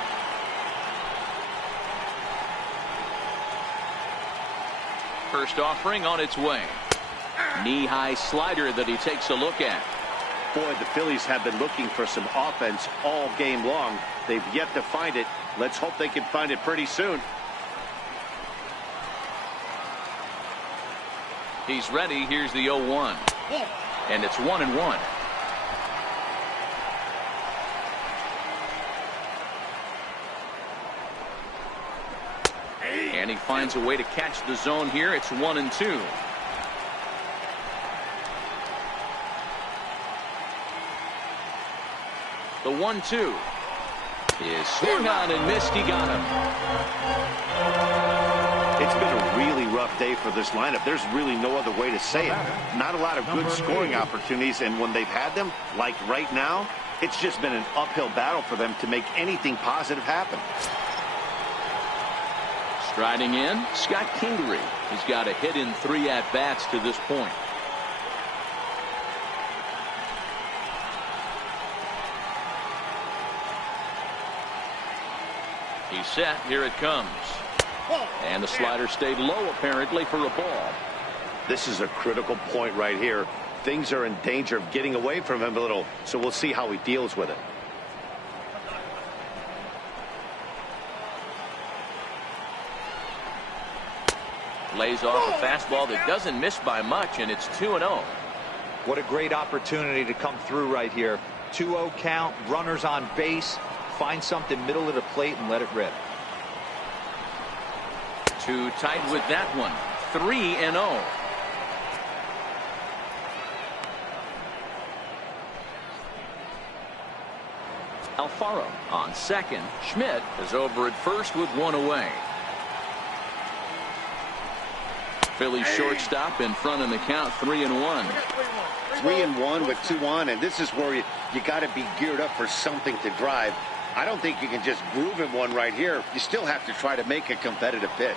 First offering on its way. Knee-high slider that he takes a look at. Boy, the Phillies have been looking for some offense all game long. They've yet to find it. Let's hope they can find it pretty soon. He's ready. Here's the 0-1. And it's 1-1. And he finds a way to catch the zone here. It's 1-2. The 1-2 is swung on and missed. He got him. It's been a really rough day for this lineup. There's really no other way to say it. Not a lot of good scoring opportunities, and when they've had them, like right now, it's just been an uphill battle for them to make anything positive happen. Striding in, Scott Kingery. He's got a hit in 3 at-bats to this point. He's set. Here it comes. And the slider stayed low, apparently, for a ball. This is a critical point right here. Things are in danger of getting away from him a little, so we'll see how he deals with it. Lays off a fastball that doesn't miss by much, and it's 2-0. What a great opportunity to come through right here. 2-0 count, runners on base. Find something middle of the plate and let it rip. Too tight with that one. 3-0. Alfaro on second. Schmidt is over at first with 1 away. Phillies shortstop in front in the count. 3-1. 3-1 with 2 on, and this is where you got to be geared up for something to drive. I don't think you can just groove him one right here. You still have to try to make a competitive pitch.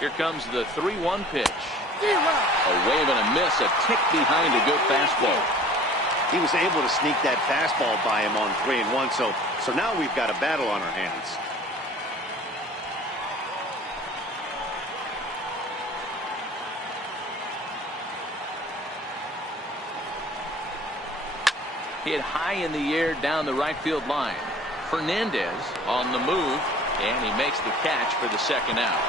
Here comes the 3-1 pitch. A wave and a miss, a tick behind a good fastball. He was able to sneak that fastball by him on 3-1, so now we've got a battle on our hands. Hit high in the air down the right field line. Fernandez on the move, and he makes the catch for the second out.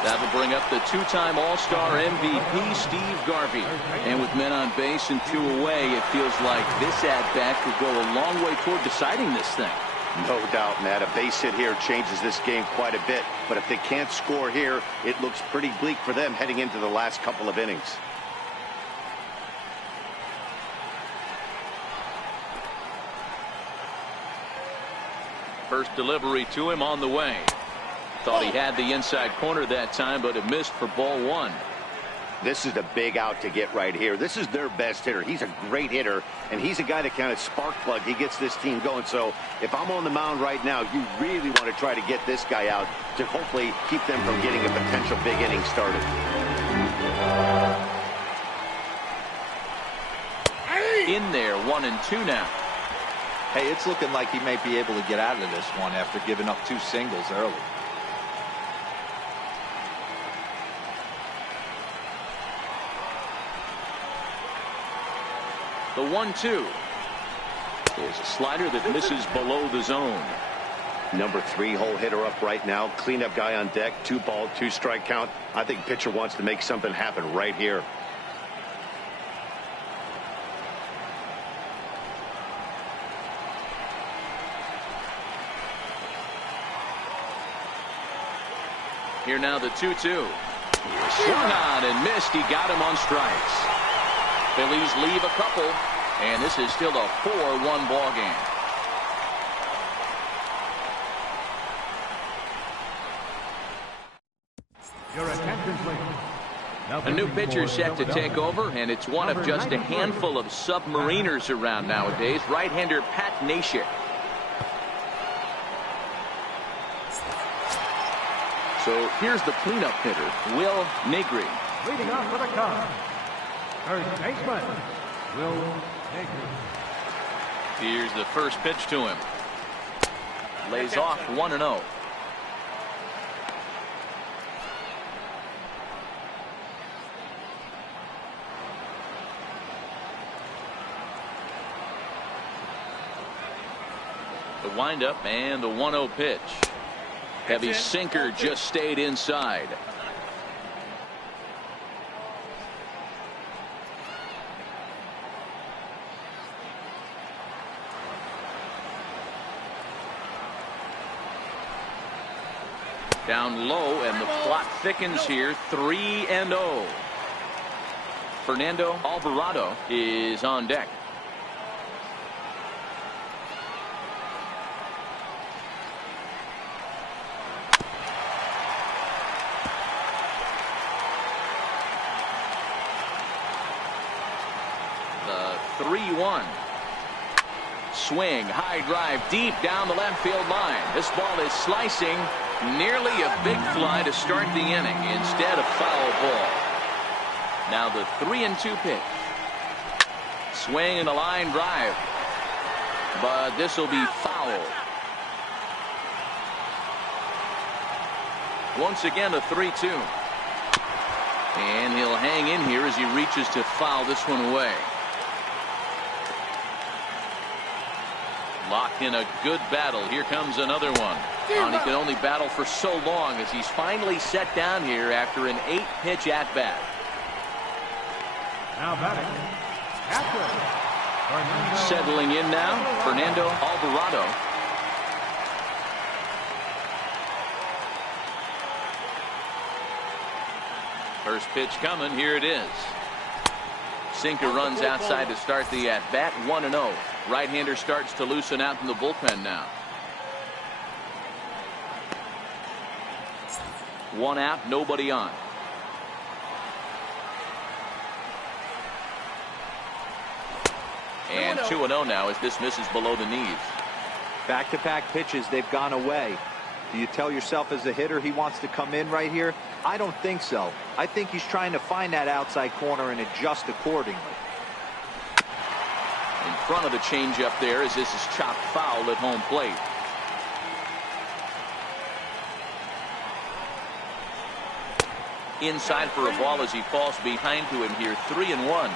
That'll bring up the 2-time All-Star MVP, Steve Garvey. And with men on base and 2 away, it feels like this at-bat could go a long way toward deciding this thing. No doubt, Matt. A base hit here changes this game quite a bit. But if they can't score here, it looks pretty bleak for them heading into the last couple of innings. First delivery to him on the way. Thought he had the inside corner that time, but it missed for ball 1. This is the big out to get right here. This is their best hitter. He's a great hitter, and he's a guy that kind of spark plug. He gets this team going. So if I'm on the mound right now, you really want to try to get this guy out to hopefully keep them from getting a potential big inning started. In there, 1-2 now. Hey, it's looking like he may be able to get out of this one after giving up 2 singles early. The 1-2 is a slider that misses below the zone. Number 3 hole hitter up right now. Cleanup guy on deck. 2-ball, 2-strike count. I think pitcher wants to make something happen right here. Here now the 2-2. Swung on and missed. He got him on strikes. Phillies leave a couple, and this is still a 4-1 ball game. Your attention, please. A new pitcher set to take over, and it's one of just a handful of submariners around nowadays. Right-hander Pat Neshek. So here's the cleanup hitter, Will Negri. Leading off for the Cubs, first baseman, Will Negri. Here's the first pitch to him. Lays off 1-0. The windup and the 1-0 pitch. Heavy sinker just stayed inside. Down low, and the plot thickens here. 3-0. Fernando Alvarado is on deck. The 3-1. Swing, high drive, deep down the left field line. This ball is slicing. Nearly a big fly to start the inning instead of foul ball. Now the 3-2 pitch. Swing and a line drive. But this will be foul. Once again a 3-2. And he'll hang in here as he reaches to foul this one away. Locked in a good battle. Here comes another one. And he can only battle for so long as he's finally set down here after an 8-pitch at-bat. Now batting, catcher. Settling in now, Fernando Alvarado. First pitch coming. Here it is. Sinker runs outside to start the at-bat. 1-0. Right-hander starts to loosen out in the bullpen now. One out, nobody on. And 2-0 now as this misses below the knees. Back-to-back pitches, they've gone away. Do you tell yourself as a hitter he wants to come in right here? I don't think so. I think he's trying to find that outside corner and adjust accordingly. In front of the changeup there as this is chopped foul at home plate. Inside for a ball as he falls behind to him here. 3-1.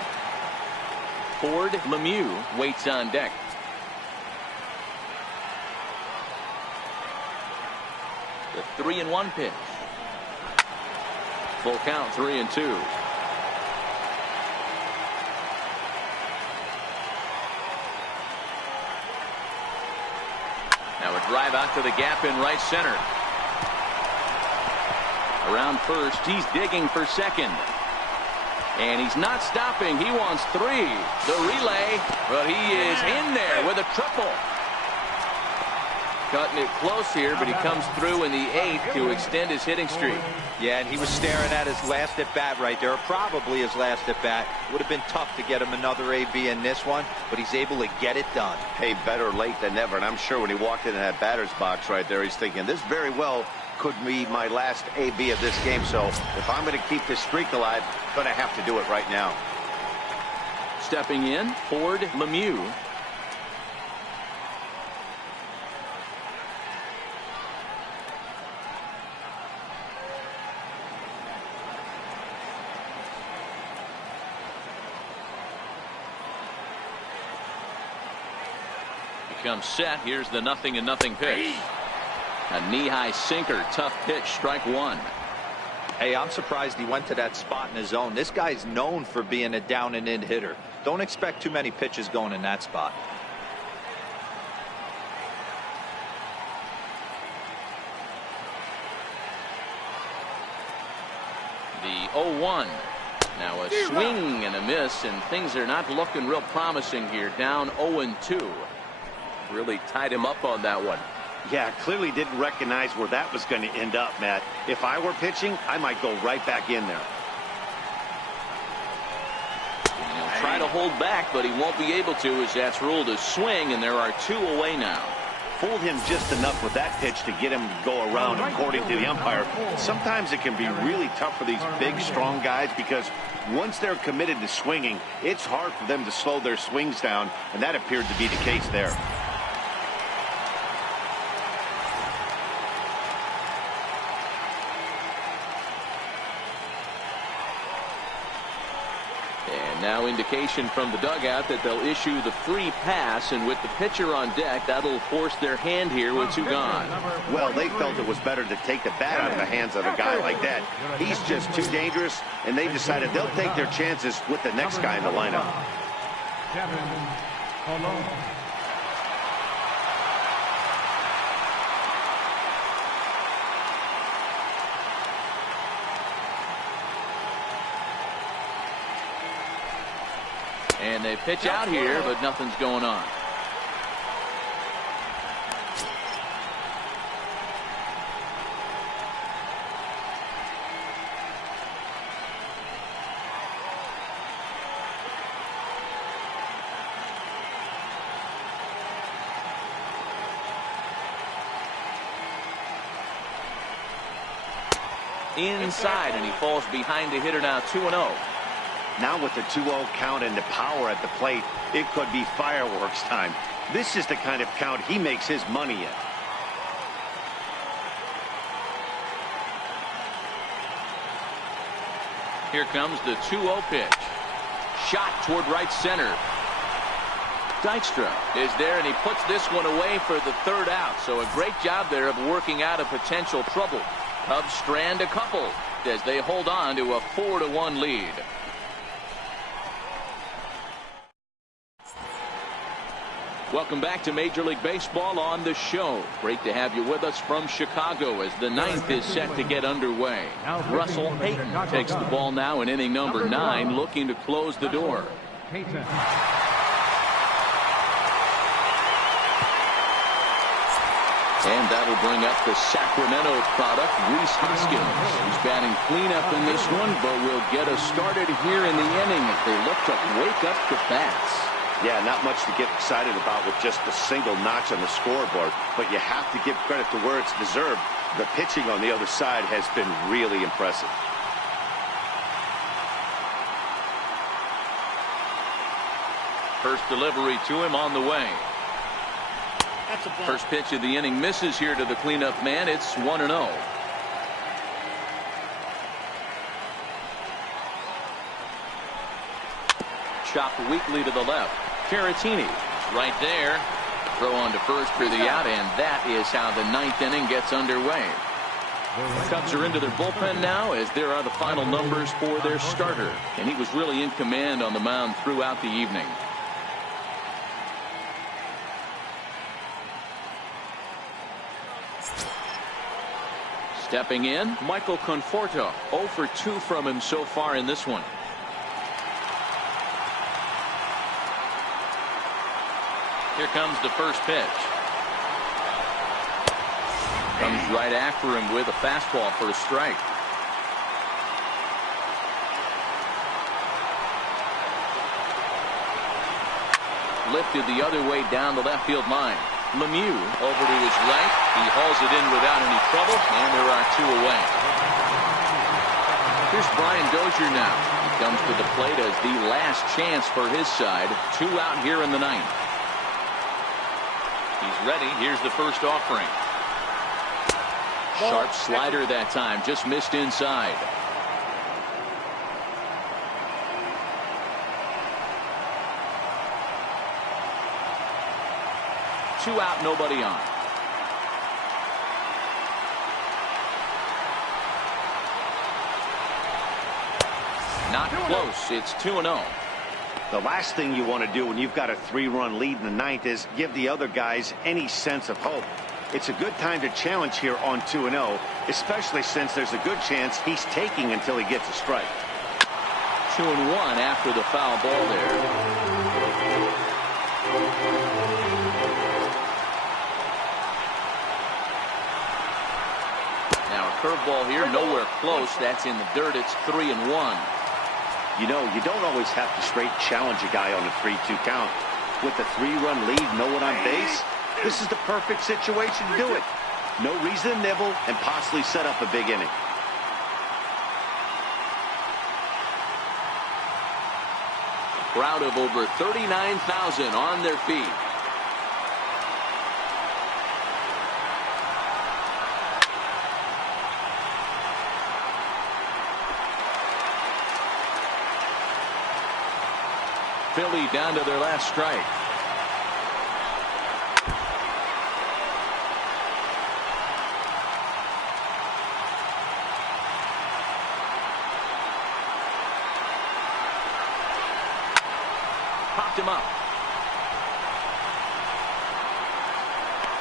Ford Lemieux waits on deck. The 3-1 pitch. Full count, 3-2. Now a drive out to the gap in right center. Around first, he's digging for second. And he's not stopping. He wants 3. The relay, but he is in there with a triple. Cutting it close here, but he comes through in the 8th to extend his hitting streak. Yeah, and he was staring at his last at-bat right there, or probably his last at-bat. Would have been tough to get him another AB in this one, but he's able to get it done. Hey, better late than never, and I'm sure when he walked into that batter's box right there, he's thinking, this very well could be my last AB of this game, so if I'm going to keep this streak alive, I'm going to have to do it right now. Stepping in, Ford Lemieux. Comes set. Here's the 0-0 pitch. A knee-high sinker. Tough pitch. Strike one. Hey, I'm surprised he went to that spot in his zone. This guy's known for being a down and in hitter. Don't expect too many pitches going in that spot. The 0-1. Now a swing and a miss, and things are not looking real promising here. Down 0-2. Really tied him up on that one. Yeah, clearly didn't recognize where that was going to end up, Matt. If I were pitching, I might go right back in there. And he'll try to hold back, but he won't be able to, as that's ruled a swing, and there are 2 away now. Fooled him just enough with that pitch to get him to go around, according to the umpire. Sometimes it can be really tough for these big, strong guys because once they're committed to swinging, it's hard for them to slow their swings down, and that appeared to be the case there. Now indication from the dugout that they'll issue the free pass, and with the pitcher on deck, that'll force their hand here with 2 gone. Well, they felt it was better to take the bat out of the hands of a guy like that. He's just too dangerous, and they decided they'll take their chances with the next guy in the lineup. And they pitch out here, but nothing's going on. Inside, and he falls behind the hitter now, 2-0. Now with the 2-0 count and the power at the plate, it could be fireworks time. This is the kind of count he makes his money in. Here comes the 2-0 pitch. Shot toward right center. Dykstra is there, and he puts this one away for the 3rd out. So a great job there of working out a potential trouble. Cubs strand a couple as they hold on to a 4-1 lead. Welcome back to Major League Baseball on the show. Great to have you with us from Chicago as the 9th is set to get underway. Russell Payton takes the ball now in inning number 9, looking to close the door. And that'll bring up the Sacramento product, Rhys Hoskins. He's batting cleanup in this one, but will get us started here in the inning as they look to wake up the bats. Yeah, not much to get excited about with just a single notch on the scoreboard, but you have to give credit to where it's deserved. The pitching on the other side has been really impressive. First delivery to him on the way. First pitch of the inning misses here to the cleanup man. It's 1-0. Chopped weakly to the left. Caratini right there. Throw on to first for the out, and that is how the 9th inning gets underway. The Cubs are into their bullpen now as there are the final numbers for their starter, and he was really in command on the mound throughout the evening. Stepping in, Michael Conforto. 0 for 2 from him so far in this one. Here comes the first pitch. Comes right after him with a fastball for a strike. Lifted the other way down the left field line. Lemieux over to his right. He hauls it in without any trouble, and there are 2 away. Here's Brian Dozier now. He comes to the plate as the last chance for his side. 2 out here in the 9th. He's ready. Here's the first offering. Sharp slider that time. Just missed inside. Two out, nobody on. Not close. It's 2-0. The last thing you want to do when you've got a 3-run lead in the 9th is give the other guys any sense of hope. It's a good time to challenge here on 2-0, especially since there's a good chance he's taking until he gets a strike. 2-1 after the foul ball there. Now a curveball here, nowhere close. That's in the dirt. It's 3-1. You know, you don't always have to straight challenge a guy on a 3-2 count. With a 3-run lead, no one on base, this is the perfect situation to do it. No reason to nibble and possibly set up a big inning. A crowd of over 39,000 on their feet. Philly down to their last strike. Popped him up.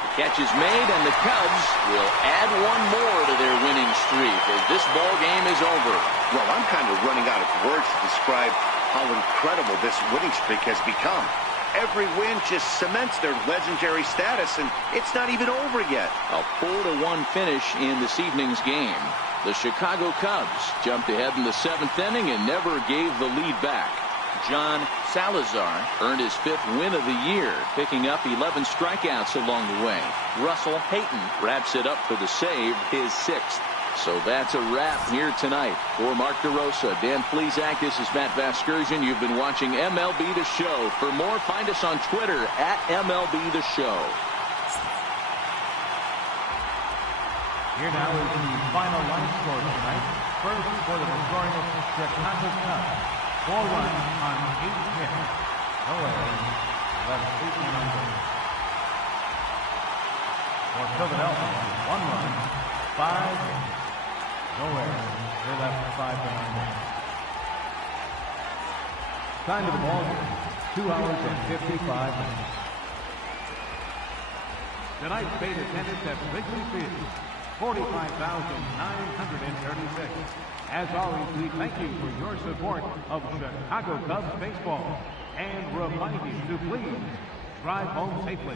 The catch is made, and the Cubs will add one more to their winning streak as this ball game is over. Well, I'm kind of running out of words to describe how incredible this winning streak has become. Every win just cements their legendary status, and it's not even over yet. A 4-1 finish in this evening's game. The Chicago Cubs jumped ahead in the 7th inning and never gave the lead back. John Salazar earned his 5th win of the year, picking up 11 strikeouts along the way. Russell Payton wraps it up for the save, his 6th. So that's a wrap here tonight. For Mark DeRosa, Dan Plesac, this is Matt Vasgersian. You've been watching MLB The Show. For more, find us on Twitter at MLB The Show. Here now is the final line score tonight. First for the Chicago Cubs. 4 runs on 8 hits. No errors. Left 8 under. For Philadelphia, 1 run, 5 hits. No errors. They left 5 under. Time to the ball game. 2 hours and 55 minutes. Tonight's paid attendance at Wrigley Field, 45,936. As always, we thank you for your support of Chicago Cubs baseball and remind you to please drive home safely.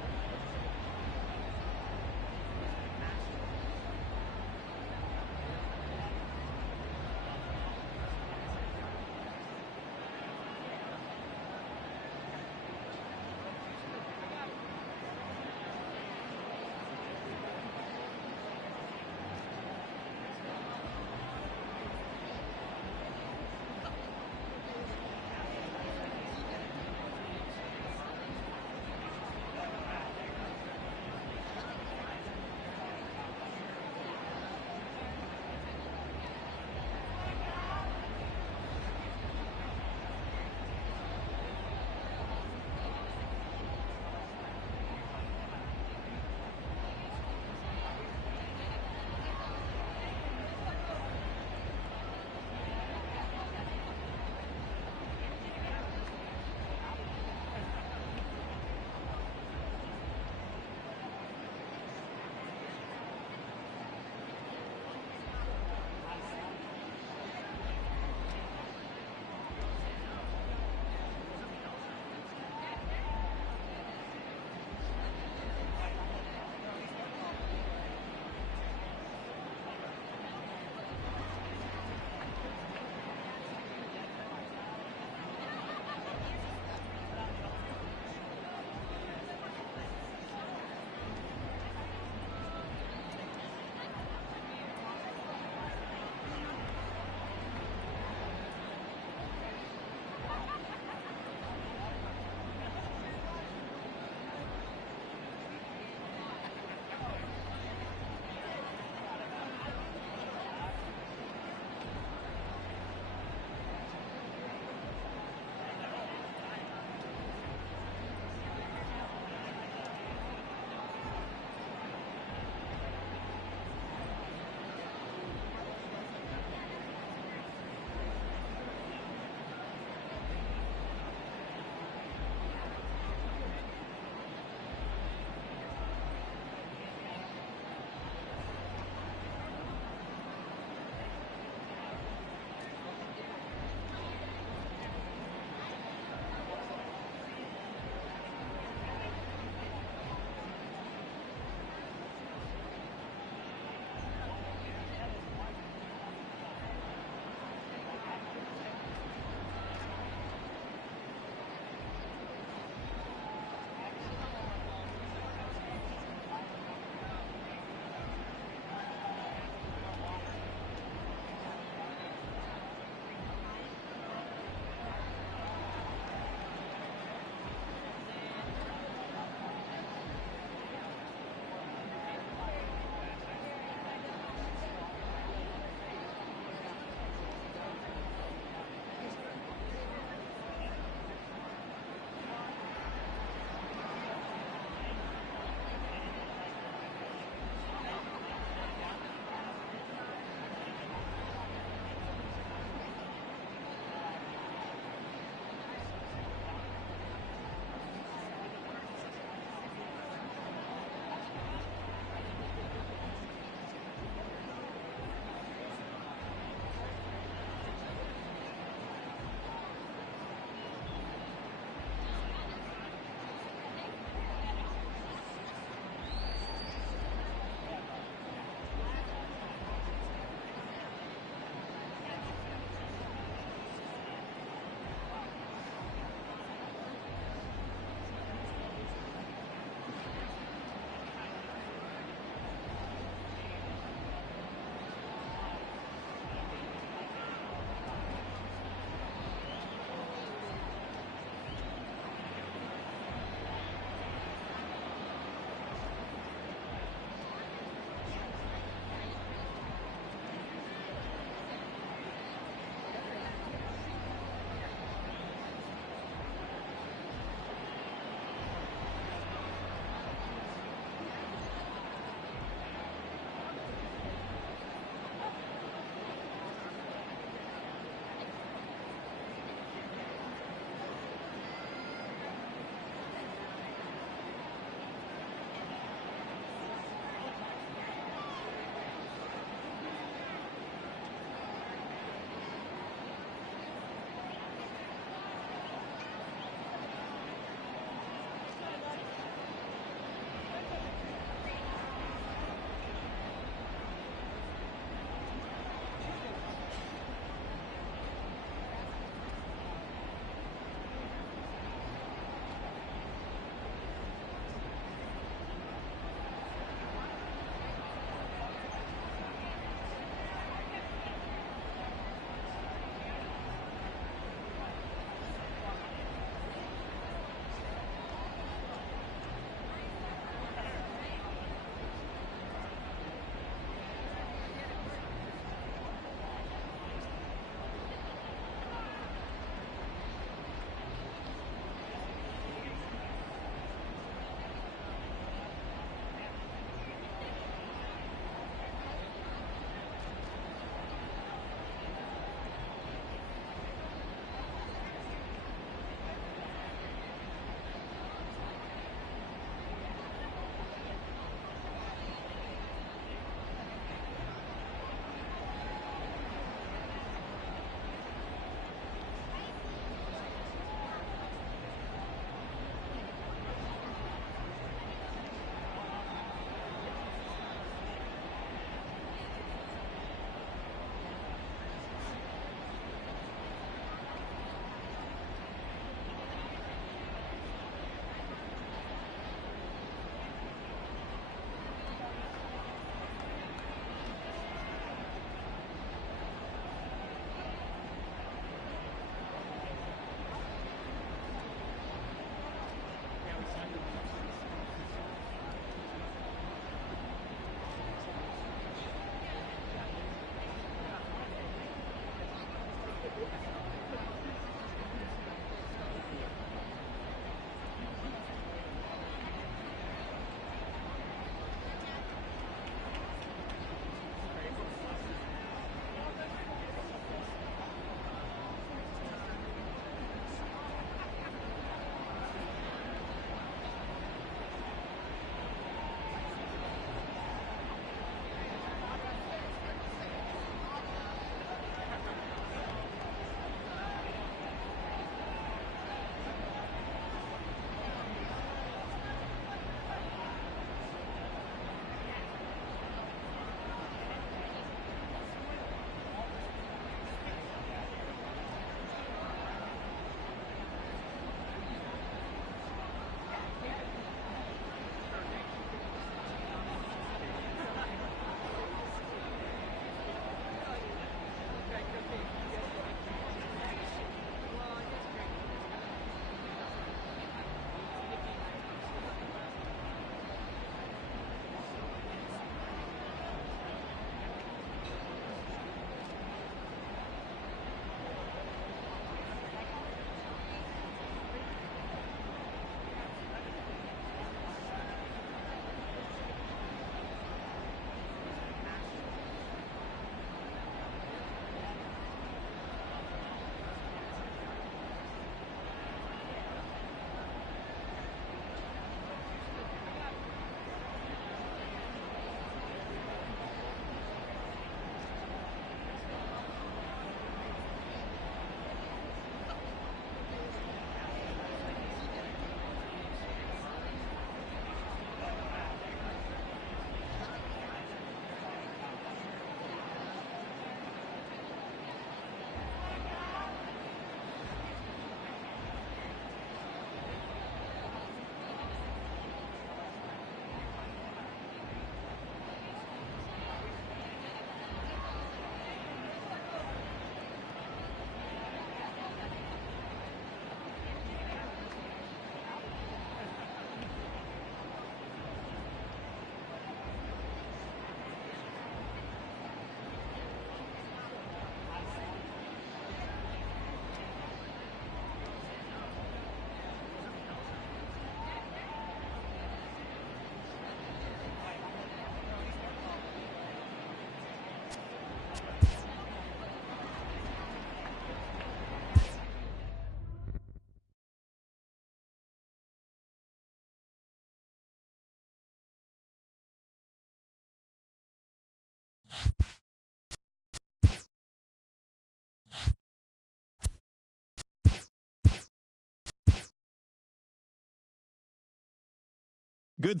Good.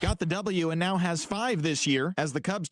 Got the W and now has 5 this year as the Cubs